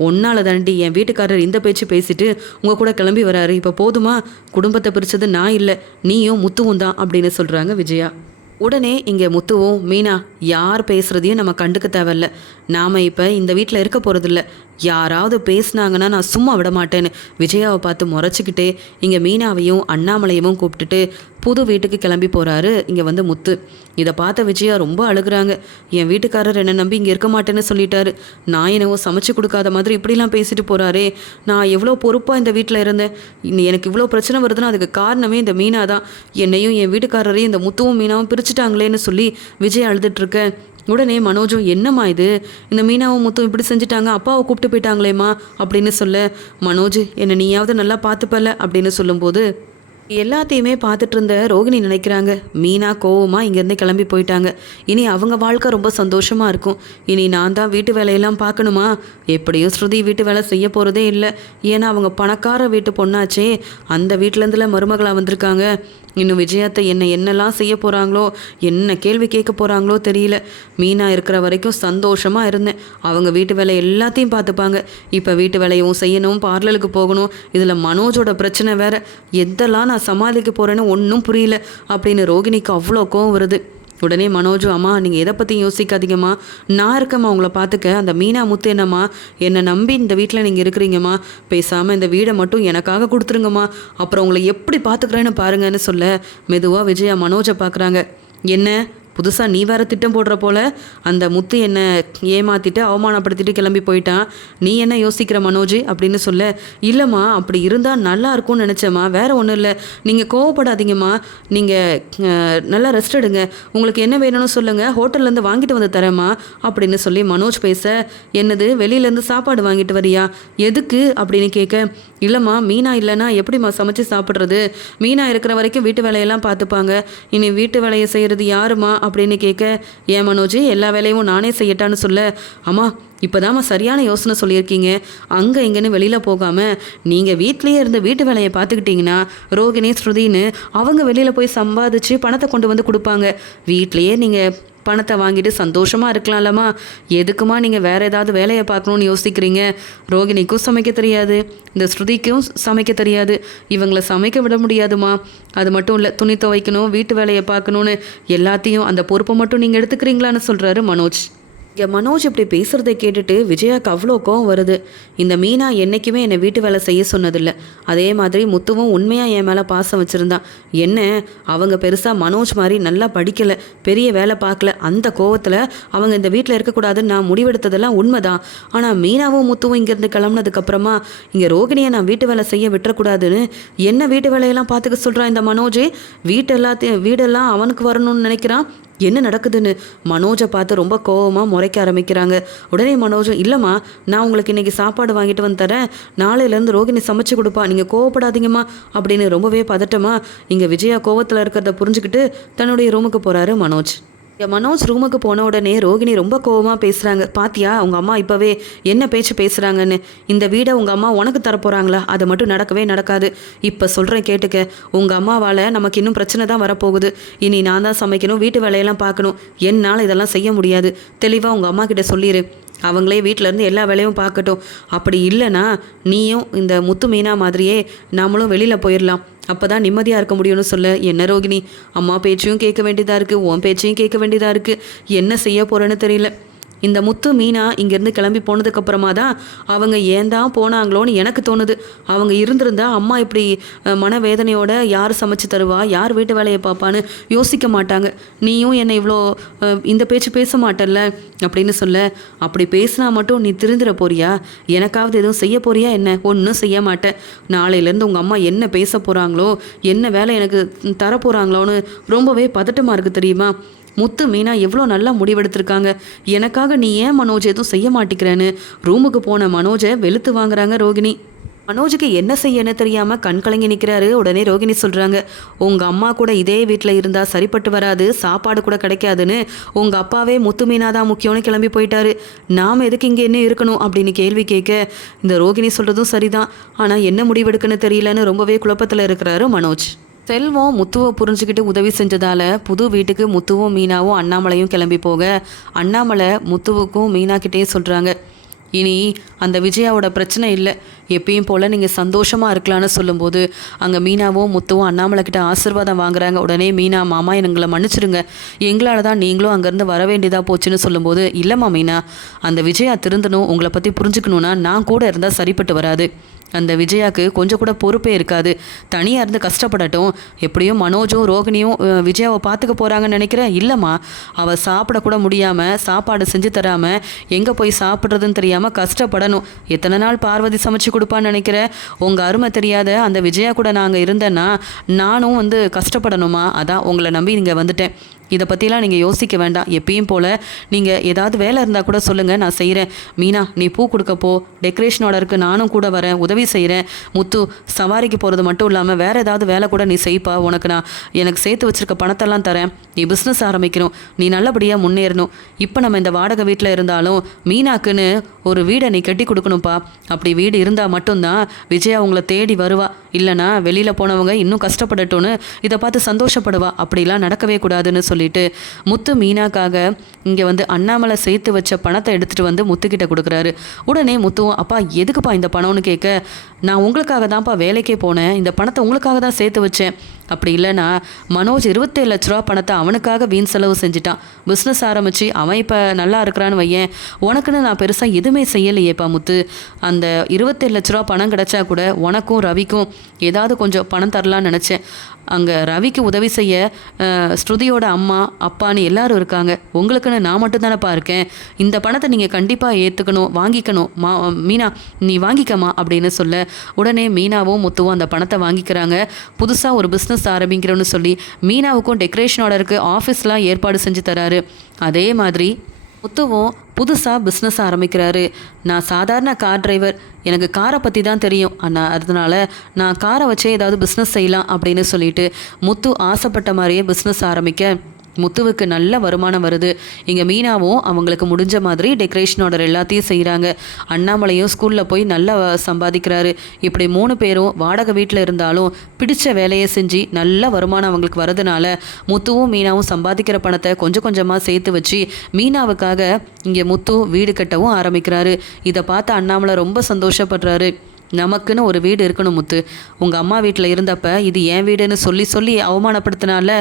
ஒன்னால் தாண்டி என் வீட்டுக்காரர் இந்த பேச்சு பேசிட்டு உங்கள் கூட கிளம்பி வராரு. இப்போ போதுமா? குடும்பத்தை பிரித்தது நான் இல்லை, நீயும் முத்துவும் தான் அப்படின்னு சொல்கிறாங்க விஜயா. உடனே இங்கே முத்துவும், மீனா யார் பேசுகிறதையும் நம்ம கண்டுக்க தேவையில்ல. நாம் இப்போ இந்த வீட்டில் இருக்க போகிறதில்ல. யாராவது பேசுனாங்கன்னா நான் சும்மா விட மாட்டேன்னு விஜயாவை பார்த்து முறைச்சிக்கிட்டே இங்கே மீனாவையும் அண்ணாமலையவும் கூப்பிட்டுட்டு புது வீட்டுக்கு கிளம்பி போகிறாரு இங்கே முத்து. இதை பார்த்த விஜயா ரொம்ப அழுகுறாங்க. என் வீட்டுக்காரர் என்னை நம்பி இங்கே இருக்க மாட்டேன்னு சொல்லிட்டாரு. நான் என்னவோ சமைச்சு கொடுக்காத மாதிரி இப்படிலாம் பேசிட்டு போகிறாரே. நான் எவ்வளோ பொறுப்பாக இந்த வீட்டில் இருந்தேன். எனக்கு இவ்வளோ பிரச்சனை வருதுன்னா அதுக்கு காரணமே இந்த மீனா தான். என்னையும் என் வீட்டுக்காரரையும் இந்த முத்துவும் மீனாவும் பிரிச்சுட்டாங்களேன்னு சொல்லி விஜய் அழுதுட்டுருக்கேன். உடனே மனோஜும், என்னம்மா இது, இந்த மீனாவும் முத்தும் இப்படி செஞ்சுட்டாங்க, அப்பாவை கூப்பிட்டு போயிட்டாங்களேம்மா அப்படின்னு சொல்ல, மனோஜ் என்னை நீயாவது நல்லா பார்த்துப்பல அப்படின்னு சொல்லும்போது எல்லாத்தையுமே பார்த்துட்டு இருந்த ரோகிணி நினைக்கிறாங்க, மீனா கோவமாக இங்கேருந்து கிளம்பி போயிட்டாங்க. இனி அவங்க வாழ்க்கை ரொம்ப சந்தோஷமாக இருக்கும். இனி நான் தான் வீட்டு வேலையெல்லாம் பார்க்கணுமா? எப்படியும் ஸ்ருதி வீட்டு வேலை செய்ய போகிறதே இல்லை. ஏன்னா அவங்க பணக்கார வீட்டு பொண்ணாச்சே, அந்த வீட்டிலேருந்துல மருமகளாக வந்திருக்காங்க. இன்னும் விஜயத்தை என்னெல்லாம் செய்ய போகிறாங்களோ, என்ன கேள்வி கேட்க போகிறாங்களோ தெரியல. மீனா இருக்கிற வரைக்கும் சந்தோஷமாக இருந்தேன். அவங்க வீட்டு வேலை எல்லாத்தையும் பார்த்துப்பாங்க. இப்போ வீட்டு வேலையும் செய்யணும், பார்லருக்கு போகணும். இதில் மனோஜோட பிரச்சனை வேறு. எதெல்லாம் நான் சமாளிக்க போகிறேன்னு ஒன்றும் புரியல அப்படின்னு ரோகிணிக்கு அவ்வளோ கோவம் வருது. உடனே மனோஜும், அம்மா நீங்கள் எதை பற்றியும் யோசிக்காதீங்கம்மா, நான் இருக்கம்மா உங்களை பார்த்துக்க. அந்த மீனா முத்து என்னம்மா, என்னை நம்பி இந்த வீட்டில் நீங்கள் இருக்கிறீங்கம்மா, பேசாமல் இந்த வீடை மட்டும் எனக்காக கொடுத்துருங்கம்மா, அப்புறம் உங்களை எப்படி பார்த்துக்கிறேன்னு பாருங்கன்னு சொல்ல மெதுவாக விஜயா மனோஜை பார்க்குறாங்க. என்ன புதுசாக நீ வேறு திட்டம் போடுற போல்? அந்த முத்து என்னை ஏமாற்றிட்டு அவமானப்படுத்திட்டு கிளம்பி போயிட்டான், நீ என்ன யோசிக்கிற மனோஜ் அப்படின்னு சொல்ல, இல்லைம்மா அப்படி இருந்தால் நல்லா இருக்கும்னு நினச்சேம்மா, வேறு ஒன்றும் இல்லை, நீங்கள் கோவப்படாதீங்கம்மா, நீங்கள் நல்லா ரெஸ்ட் எடுங்க, உங்களுக்கு என்ன வேணும்னு சொல்லுங்கள், ஹோட்டல்லேருந்து வாங்கிட்டு வந்து தரேம்மா அப்படின்னு சொல்லி மனோஜ் பேச, என்னது வெளியிலேருந்து சாப்பாடு வாங்கிட்டு வரியா, எதுக்கு அப்படின்னு கேட்க, இல்லைம்மா மீனா இல்லைன்னா எப்படிம்மா சமைச்சு சாப்பிட்றது, மீனா இருக்கிற வரைக்கும் வீட்டு வேலையெல்லாம் பார்த்துப்பாங்க, இனி வீட்டு வேலையை செய்கிறது யாருமா அப்படின்னு கேட்க, ஏன் மனோஜ் எல்லா வேலையும் நானே செய்யட்டான்னு சொல்ல, அம்மா இப்போதாம்மா சரியான யோசனை சொல்லியிருக்கீங்க, அங்கே இங்கேன்னு வெளியில் போகாமல் நீங்கள் வீட்லேயே இருந்து வீட்டு வேலையை பார்த்துக்கிட்டிங்கன்னா ரோகிணி ஸ்ருதின்னு அவங்க வெளியில் போய் சம்பாதிச்சு பணத்தை கொண்டு வந்து கொடுப்பாங்க, வீட்லேயே நீங்கள் பணத்தை வாங்கிட்டு சந்தோஷமாக இருக்கலாம்லம்மா. எதுக்குமா நீங்கள் வேறு ஏதாவது வேலையை பார்க்கணுன்னு யோசிக்கிறீங்க? ரோகிணிக்கும் சமைக்க தெரியாது, இந்த ஸ்ருதிக்கும் சமைக்க தெரியாது, இவங்களை சமைக்க விட முடியாதுமா. அது மட்டும் இல்லை, துணி துவைக்கணும், வீட்டு வேலையை பார்க்கணுன்னு எல்லாத்தையும் அந்த பொறுப்பை மட்டும் நீங்கள் எடுத்துக்கிறீங்களான்னு சொல்கிறாரு மனோஜ். இங்கே மனோஜ் இப்படி பேசுகிறத கேட்டுட்டு விஜயாவுக்கு அவ்வளோ கோவம் வருது. இந்த மீனா என்றைக்குமே என்னை வீட்டு வேலை செய்ய சொன்னதில்லை. அதே மாதிரி முத்துவும் உண்மையாக என் மேலே பாசம் வச்சுருந்தான். என்ன அவங்க பெருசாக மனோஜ் மாதிரி நல்லா படிக்கலை, பெரிய வேலை பார்க்கல, அந்த கோவத்தில் அவங்க இந்த வீட்டில் இருக்கக்கூடாதுன்னு நான் முடிவெடுத்ததெல்லாம் உண்மைதான். ஆனால் மீனாவும் முத்துவும் இங்கேருந்து கிளம்புனதுக்கப்புறமா இங்கே ரோகிணியை நான் வீட்டு வேலை செய்ய விட்டுறக்கூடாதுன்னு என்ன வீட்டு வேலையெல்லாம் பார்த்துக்க சொல்கிறான் இந்த மனோஜே. வீடெல்லாம் அவனுக்கு வரணும்னு நினைக்கிறான். என்ன நடக்குதுன்னு மனோஜை பார்த்து ரொம்ப கோவமாக முறைக்க ஆரம்பிக்கிறாங்க. உடனே மனோஜும், இல்லைம்மா, நான் உங்களுக்கு இன்றைக்கி சாப்பாடு வாங்கிட்டு வந்து தரேன், நாளையிலேருந்து ரோகிணி சமைச்சு கொடுப்பா, நீங்கள் கோவப்படாதீங்கம்மா அப்படின்னு ரொம்பவே பதட்டமா இங்கே விஜயா கோவத்தில் இருக்கிறத புரிஞ்சுக்கிட்டு தன்னுடைய ரூமுக்கு போகிறாரு மனோஜ். மனோஜ் ரூமுக்கு போன உடனே ரோகிணி ரொம்ப கோவமாக பேசுகிறாங்க. பாத்தியா உங்கள் அம்மா இப்போவே என்ன பேச்சு பேசுகிறாங்கன்னு. இந்த வீடை உங்கள் அம்மா உனக்கு தரப்போகிறாங்களா? அது மட்டும் நடக்கவே நடக்காது. இப்போ சொல்கிறேன் கேட்டுக்க. உங்கள் அம்மாவால் நமக்கு இன்னும் பிரச்சனை தான் வரப்போகுது. இனி நான் தான் சமைக்கணும், வீட்டு வேலையெல்லாம் பார்க்கணும். என்னால் இதெல்லாம் செய்ய முடியாது. தெளிவாக உங்கள் அம்மா கிட்ட சொல்லிடு. அவங்களே வீட்டிலேருந்து எல்லா வேலையும் பார்க்கட்டும். அப்படி இல்லைன்னா நீயும் இந்த முத்து மீனா மாதிரியே நாமளும் வெளியில் போயிடலாம். அப்போ தான் நிம்மதியாக இருக்க முடியும்னு சொல்ல, என்ன ரோகிணி, அம்மா பேச்சையும் கேட்க வேண்டியதாக இருக்குது, உன் பேச்சையும் கேட்க வேண்டியதாக இருக்குது, என்ன செய்ய போகிறேன்னு தெரியல. இந்த முத்து மீனா இங்கேருந்து கிளம்பி போனதுக்கப்புறமா தான் அவங்க ஏன் தான் போனாங்களோன்னு எனக்கு தோணுது. அவங்க இருந்திருந்தா அம்மா இப்படி மனவேதனையோட யார் சமைச்சு தருவா, யார் வீட்டு வேலையை பார்ப்பான்னு யோசிக்க மாட்டாங்க. நீயும் என்னை இவ்வளோ இந்த பேச்சு பேச மாட்டல்ல அப்படின்னு சொல்ல, அப்படி பேசினா மட்டும் நீ திருந்துட போறியா? எனக்காவது எதுவும் செய்ய போறியா என்ன? ஒன்றும் செய்ய மாட்டேன். நாளையிலேருந்து உங்கள் அம்மா என்ன பேச போகிறாங்களோ, என்ன வேலை எனக்கு தரப்போகிறாங்களோன்னு ரொம்பவே பதட்டமாக இருக்குது தெரியுமா? முத்து மீனா எவ்வளோ நல்லா முடிவெடுத்திருக்காங்க. எனக்காக நீ ஏன் மனோஜ் எதுவும் செய்ய மாட்டேங்கிறேன்னு ரூமுக்கு போன மனோஜை வெளுத்து வாங்குறாங்க ரோகிணி. மனோஜுக்கு என்ன செய்யன்னு தெரியாமல் கண் கலங்கி நிற்கிறாரு. உடனே ரோகிணி சொல்கிறாங்க, உங்கள் அம்மா கூட இதே வீட்டில் இருந்தால் சரிப்பட்டு வராது, சாப்பாடு கூட கிடைக்காதுன்னு உங்கள் அப்பாவே முத்து மீனா தான் முக்கியம்னு கிளம்பி போயிட்டாரு. நாம் எதுக்கு இங்கே என்ன இருக்கணும் அப்படின்னு கேள்வி கேட்க, இந்த ரோகிணி சொல்கிறதும் சரிதான், ஆனால் என்ன முடிவெடுக்குன்னு தெரியலன்னு ரொம்பவே குழப்பத்தில் இருக்கிறாரு மனோஜ். செல்வம் முத்துவை புரிஞ்சுக்கிட்டு உதவி செஞ்சதால் புது வீட்டுக்கு முத்துவும் மீனாவும் அண்ணாமலையும் கிளம்பி போக, அண்ணாமலை முத்துவுக்கும் மீனாக்கிட்டே சொல்கிறாங்க, இனி அந்த விஜயாவோட பிரச்சனை இல்லை, எப்பயும் போல் நீங்கள் சந்தோஷமாக இருக்கலான்னு சொல்லும்போது அங்கே மீனாவும் முத்துவும் அண்ணாமலை கிட்ட ஆசீர்வாதம் வாங்குறாங்க. உடனே மீனா, மாமா எங்களை மன்னிச்சிடுங்க, எங்களால் தான் நீங்களும் அங்கேருந்து வர வேண்டியதாக போச்சுன்னு சொல்லும்போது, இல்லைம்மா மீனா, அந்த விஜயா திருந்தணும், உங்களை பற்றி புரிஞ்சுக்கணுன்னா நான் கூட இருந்தால் சரிப்பட்டு வராது. அந்த விஜயாவுக்கு கொஞ்சம் கூட பொறுப்பே இருக்காது, தனியாக இருந்து கஷ்டப்படட்டும். எப்படியும் மனோஜும் ரோகிணியும் விஜயாவை பார்த்துக்க போகிறாங்கன்னு நினைக்கிறேன். இல்லைம்மா, அவள் சாப்பிடக்கூட முடியாமல், சாப்பாடு செஞ்சு தராமல், எங்கே போய் சாப்பிட்றதுன்னு தெரியாமல் கஷ்டப்படணும். எத்தனை நாள் பார்வதி சமைச்சு கொடுப்பான்னு நினைக்கிறேன். உங்கள் அருமை தெரியாத அந்த விஜயா கூட நாங்கள் இருந்தேன்னா நானும் கஷ்டப்படணுமா? அதான் உங்களை நம்பி இங்கே வந்துட்டேன். இதை பற்றிலாம் நீங்கள் யோசிக்க வேண்டாம். எப்பயும் போல் நீங்கள் ஏதாவது வேலை இருந்தால் கூட சொல்லுங்கள், நான் செய்கிறேன். மீனா, நீ பூ கொடுக்கப்போ, டெக்கரேஷன் ஆர்டருக்கு நானும் கூட வரேன், உதவி செய்கிறேன். முத்து, சவாரிக்கு போகிறது மட்டும் இல்லாமல் வேறு ஏதாவது வேலை கூட நீ செய்ப்பா. உனக்கு நான் எனக்கு சேர்த்து வச்சுருக்க பணத்தெல்லாம் தரேன். நீ பிஸ்னஸ் ஆரம்பிக்கணும், நீ நல்லபடியாக முன்னேறணும். இப்போ நம்ம இந்த வாடகை வீட்டில் இருந்தாலும் மீனாக்குன்னு ஒரு வீடை நீ கட்டி கொடுக்கணும்ப்பா. அப்படி வீடு இருந்தால் மட்டும்தான் விஜயா உங்களை தேடி வருவா. இல்லைனா வெளியில் போனவங்க இன்னும் கஷ்டப்படட்டும்னு இதை பார்த்து சந்தோஷப்படுவா. அப்படிலாம் நடக்கவே கூடாதுன்னு சொல்லிட்டு முத்து மீனாக்காக இங்கே அண்ணாமலை சேர்த்து வச்ச பணத்தை எடுத்துகிட்டு வந்து முத்துக்கிட்ட கொடுக்குறாரு. உடனே முத்துவும், அப்பா எதுக்குப்பா இந்த பணம்னு கேட்க, நான் உங்களுக்காக தான்ப்பா வேலைக்கே போனேன், இந்த பணத்தை உங்களுக்காக தான் சேர்த்து வச்சேன். அப்படி இல்லைனா மனோஜ் 27 லட்ச ரூபா பணத்தை அவனுக்காக வீண் செலவு செஞ்சுட்டான். பிஸ்னஸ் ஆரம்பித்து அவன் இப்போ நல்லா இருக்கிறான்னு வையேன், உனக்குன்னு நான் பெருசாக எதுவுமே செய்யலையேப்பா முத்து. அந்த 27 லட்ச ரூபா பணம் கிடச்சா கூட உனக்கும் ரவிக்கும் ஏதாவது கொஞ்சம் பணம் தரலான்னு நினச்சேன். அங்கே ரவிக்கு உதவி செய்ய ஸ்ருதியோட அம்மா அப்பான்னு எல்லாரும் இருக்காங்க, உங்களுக்குன்னு நான் மட்டும் தானேப்பா இருக்கேன். இந்த பணத்தை நீங்கள் கண்டிப்பாக ஏற்றுக்கணும், வாங்கிக்கணும். மீனா, நீ வாங்கிக்கமா அப்படின்னு சொல்ல, உடனே மீனாவும் முத்துவும் அந்த பணத்தை வாங்கிக்கிறாங்க. புதுசாக ஒரு பிஸ்னஸ் ஆரம்பிக்கிறோன்னு சொல்லி மீனாவுக்கும் டெக்கரேஷன் ஆர்டருக்கு ஆஃபீஸ்லாம் ஏற்பாடு செஞ்சு தராரு. அதே மாதிரி முத்துவும் புதுசாக பிஸ்னஸ் ஆரம்பிக்கிறாரு. நான் சாதாரண கார் டிரைவர், எனக்கு காரை பற்றி தான் தெரியும், ஆனால் அதனால நான் காரை வச்சே ஏதாவது பிஸ்னஸ் செய்யலாம் அப்படின்னு சொல்லிட்டு முத்து ஆசைப்பட்ட மாதிரியே பிஸ்னஸ் ஆரம்பிக்க, முத்துவுக்கு நல்ல வருமானம் வருது. இங்கே மீனாவும் அவங்களுக்கு முடிஞ்ச மாதிரி டெக்கரேஷன் ஆர்டர் எல்லாத்தையும் செய்கிறாங்க. அண்ணாமலையும் ஸ்கூலில் போய் நல்லா சம்பாதிக்கிறாரு. இப்படி 3 பேரும் வாடகை வீட்டில் இருந்தாலும் பிடிச்ச வேலையை செஞ்சு நல்ல வருமானம் அவங்களுக்கு வரதுனால முத்துவும் மீனாவும் சம்பாதிக்கிற பணத்தை கொஞ்சம் கொஞ்சமாக சேர்த்து வச்சு மீனாவுக்காக இங்கே முத்து வீடு கட்டவும் ஆரம்பிக்கிறாரு. இதை பார்த்து அண்ணாமலை ரொம்ப சந்தோஷப்படுறாரு. நமக்குன்னு ஒரு வீடு இருக்கணும் முத்து. உங்கள் அம்மா வீட்டில் இருந்தப்ப இது என் வீடுன்னு சொல்லி சொல்லி அவமானப்படுத்தினால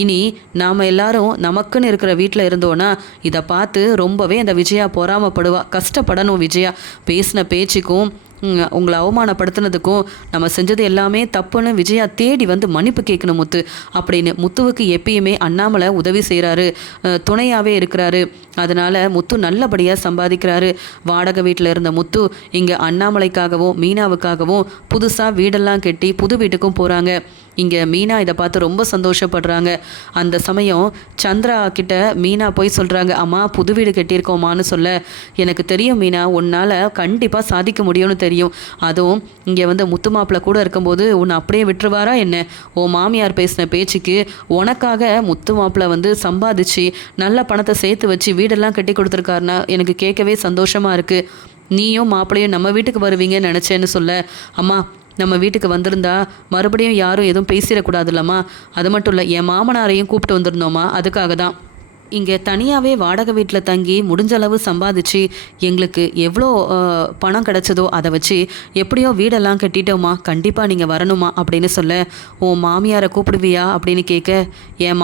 இனி நாம் எல்லாரும் நமக்குன்னு இருக்கிற வீட்டில் இருந்தோன்னா இதை பார்த்து ரொம்பவே அந்த விஜயா பொறாமப்படுவா. கஷ்டப்படணும் விஜயா. பேசின பேச்சுக்கும் உங்களை அவமானப்படுத்தினதுக்கும் நம்ம செஞ்சது எல்லாமே தப்புன்னு விஜயா தேடி வந்து மன்னிப்பு கேட்கணும் முத்து அப்படின்னு முத்துவுக்கு எப்பயுமே அண்ணாமலை உதவி செய்கிறாரு, துணையாகவே இருக்கிறாரு. அதனால் முத்து நல்லபடியாக சம்பாதிக்கிறாரு. வாடகை வீட்டில் இருந்த முத்து இங்கே அண்ணாமலைக்காகவும் மீனாவுக்காகவும் புதுசாக வீடெல்லாம் கட்டி புது வீட்டுக்கும் போகிறாங்க. இங்கே மீனா இதை பார்த்து ரொம்ப சந்தோஷப்படுறாங்க. அந்த சமயம் சந்திரா கிட்ட மீனா போய் சொல்கிறாங்க, அம்மா புது வீடு கட்டியிருக்கோமான்னு சொல்ல, எனக்கு தெரியும் மீனா, உன்னால் கண்டிப்பாக சாதிக்க முடியும்னு தெரியும். அதுவும் இங்கே வந்து முத்து மாப்பிள்ளை கூட இருக்கும்போது உன்னை அப்படியே விட்டுருவாரா என்ன? ஓ மாமியார் பேசின பேச்சுக்கு உனக்காக முத்து மாப்பிள்ளை வந்து சம்பாதிச்சு நல்ல பணத்தை சேர்த்து வச்சு வீடெல்லாம் கட்டி கொடுத்துருக்காருன்னா எனக்கு கேட்கவே சந்தோஷமாக இருக்குது. நீயும் மாப்பிள்ளையும் நம்ம வீட்டுக்கு வருவீங்கன்னு நினச்சேன்னு சொல்ல, அம்மா நம்ம வீட்டுக்கு வந்திருந்தா மறுபடியும் யாரும் எதுவும் பேசிடக்கூடாதுல்லம்மா. அது மட்டும் இல்லை, என் மாமனாரையும் கூப்பிட்டு வந்திருந்தோம்மா, அதுக்காக தான். இங்கே தனியாகவே வாடகை வீட்டில் தங்கி முடிஞ்ச அளவு சம்பாதிச்சு எங்களுக்கு எவ்வளோ பணம் கிடச்சதோ அதை வச்சு எப்படியோ வீடெல்லாம் கட்டிட்டோமா, கண்டிப்பாக நீங்கள் வரணுமா அப்படின்னு சொல்ல, உன் மாமியாரை கூப்பிடுவியா அப்படின்னு கேட்க, என்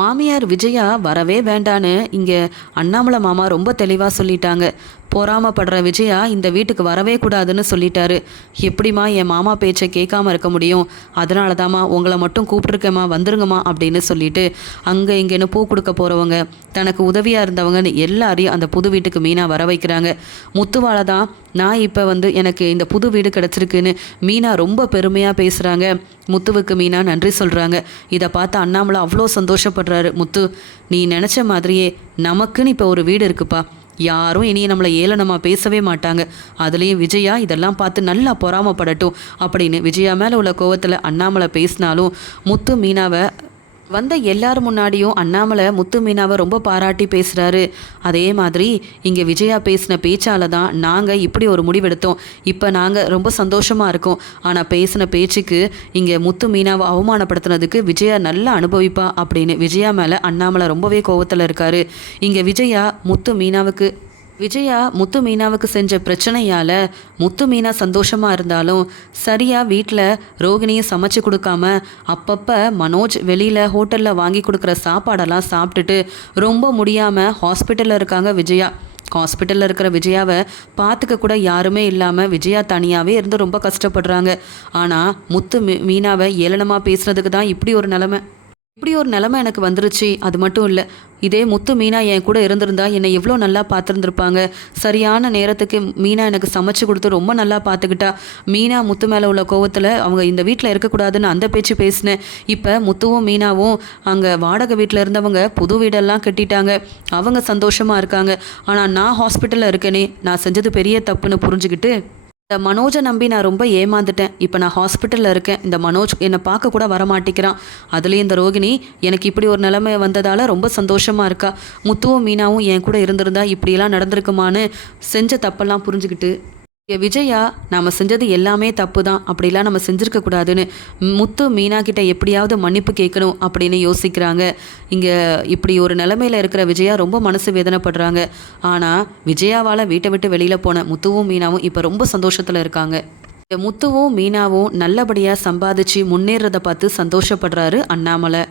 மாமியார் விஜயா வரவே வேண்டான்னு இங்கே அண்ணாமலை மாமா ரொம்ப தெளிவாக சொல்லிட்டாங்க. பொறாமப்படுற விஜயா இந்த வீட்டுக்கு வரவே கூடாதுன்னு சொல்லிட்டாரு. எப்படிம்மா என் மாமா பேச்சை கேட்காம இருக்க முடியும்? அதனால தாம்மா உங்களை மட்டும் கூப்பிட்ருக்கேம்மா, வந்துருங்கம்மா அப்படின்னு சொல்லிட்டு அங்கே இங்கேன்னு பூ கொடுக்க போகிறவங்க, தனக்கு உதவியாக இருந்தவங்கன்னு எல்லாரையும் அந்த புது வீட்டுக்கு மீனா வர வைக்கிறாங்க. முத்துவால தான் நான் இப்போ வந்து எனக்கு இந்த புது வீடு கிடச்சிருக்குன்னு மீனா ரொம்ப பெருமையாக பேசுகிறாங்க. முத்துவுக்கு மீனா நன்றி சொல்கிறாங்க. இதை பார்த்து அண்ணாமலை அவ்வளோ சந்தோஷப்படுறாரு. முத்து, நீ நினச்ச மாதிரியே நமக்குன்னு இப்போ ஒரு வீடு இருக்குப்பா. யாரும் இனி நம்மளை ஏளனமாக பேசவே மாட்டாங்க. அதுலேயும் விஜயா இதெல்லாம் பார்த்து நல்லா பொறாமப்படட்டும் அப்படின்னு விஜயா மேலே உள்ள கோவத்தில் அண்ணாமலை பேசினாலும் முத்து மீனாவை வந்த எல்லார் முன்னாடியும் அண்ணாமலை முத்து மீனாவை ரொம்ப பாராட்டி பேசுகிறாரு. அதே மாதிரி இங்கே விஜயா பேசின பேச்சால் தான் நாங்கள் இப்படி ஒரு முடிவெடுத்தோம். இப்போ நாங்கள் ரொம்ப சந்தோஷமாக இருக்கோம். ஆனால் பேசின பேச்சுக்கு இங்கே முத்து மீனாவை அவமானப்படுத்தினதுக்கு விஜயா நல்லா அனுபவிப்பா அப்படின்னு விஜயா மேலே அண்ணாமலை ரொம்பவே கோவத்தில் இருக்காரு. இங்கே விஜயா முத்து மீனாவுக்கு செஞ்ச பிரச்சனையால் முத்து மீனா சந்தோஷமாக இருந்தாலும் சரியாக வீட்டில் ரோகிணியை சமைச்சு கொடுக்காம அப்பப்போ மனோஜ் வெளியில் ஹோட்டலில் வாங்கி கொடுக்குற சாப்பாடெல்லாம் சாப்பிட்டுட்டு ரொம்ப முடியாமல் ஹாஸ்பிட்டலில் இருக்காங்க விஜயா. ஹாஸ்பிட்டலில் இருக்கிற விஜயாவை பார்த்துக்க கூட யாருமே இல்லாமல் விஜயா தனியாகவே இருந்து ரொம்ப கஷ்டப்படுறாங்க. ஆனால் முத்து மீனாவை ஏளனமாக பேசுனதுக்கு தான் இப்படி ஒரு நிலமை எனக்கு வந்துருச்சு. அது மட்டும் இல்லை, இதே முத்து மீனா என் கூட இருந்திருந்தா என்னை எவ்வளோ நல்லா பார்த்துருந்துருப்பாங்க. சரியான நேரத்துக்கு மீனா எனக்கு சமைச்சு கொடுத்து ரொம்ப நல்லா பார்த்துக்கிட்டா. மீனா முத்து மேலே உள்ள கோவத்தில் அவங்க இந்த வீட்டில் இருக்கக்கூடாதுன்னு அந்த பேச்சு பேசினேன். இப்போ முத்துவும் மீனாவும் அங்கே வாடகை வீட்டில் இருந்தவங்க புது வீடெல்லாம் கட்டிட்டாங்க. அவங்க சந்தோஷமாக இருக்காங்க. ஆனால் நான் ஹாஸ்பிட்டலில் இருக்கேனே, நான் செஞ்சது பெரிய தப்புன்னு புரிஞ்சுக்கிட்டு இந்த மனோஜை நம்பி நான் ரொம்ப ஏமாந்துட்டேன். இப்போ நான் ஹாஸ்பிட்டலில் இருக்கேன். இந்த மனோஜ் என்னை பார்க்க கூட வரமாட்டேங்கிறான். அதுலேயும் இந்த ரோகிணி எனக்கு இப்படி ஒரு நிலைமை வந்ததால் ரொம்ப சந்தோஷமாக இருக்கா. முத்துவும் மீனாவும் என் கூட இருந்திருந்தா இப்படியெல்லாம் நடந்திருக்குமான்னு செஞ்ச தப்பெல்லாம் புரிஞ்சுக்கிட்டு விஜயா நாம் செஞ்சது எல்லாமே தப்பு தான், அப்படிலாம் நம்ம செஞ்சுருக்கக்கூடாதுன்னு முத்து மீனா கிட்ட எப்படியாவது மன்னிப்பு கேட்கணும் அப்படின்னு யோசிக்கிறாங்க. இங்கே இப்படி ஒரு நிலைமையில் இருக்கிற விஜயா ரொம்ப மனசு வேதனைப்படுறாங்க. ஆனால் விஜயாவால் வீட்டை விட்டு வெளியில் போன முத்துவும் மீனாவும் இப்போ ரொம்ப சந்தோஷத்தில் இருக்காங்க. முத்துவும் மீனாவும் நல்லபடியாக சம்பாதிச்சு முன்னேறதை பார்த்து சந்தோஷப்படுறாரு அண்ணாமலை.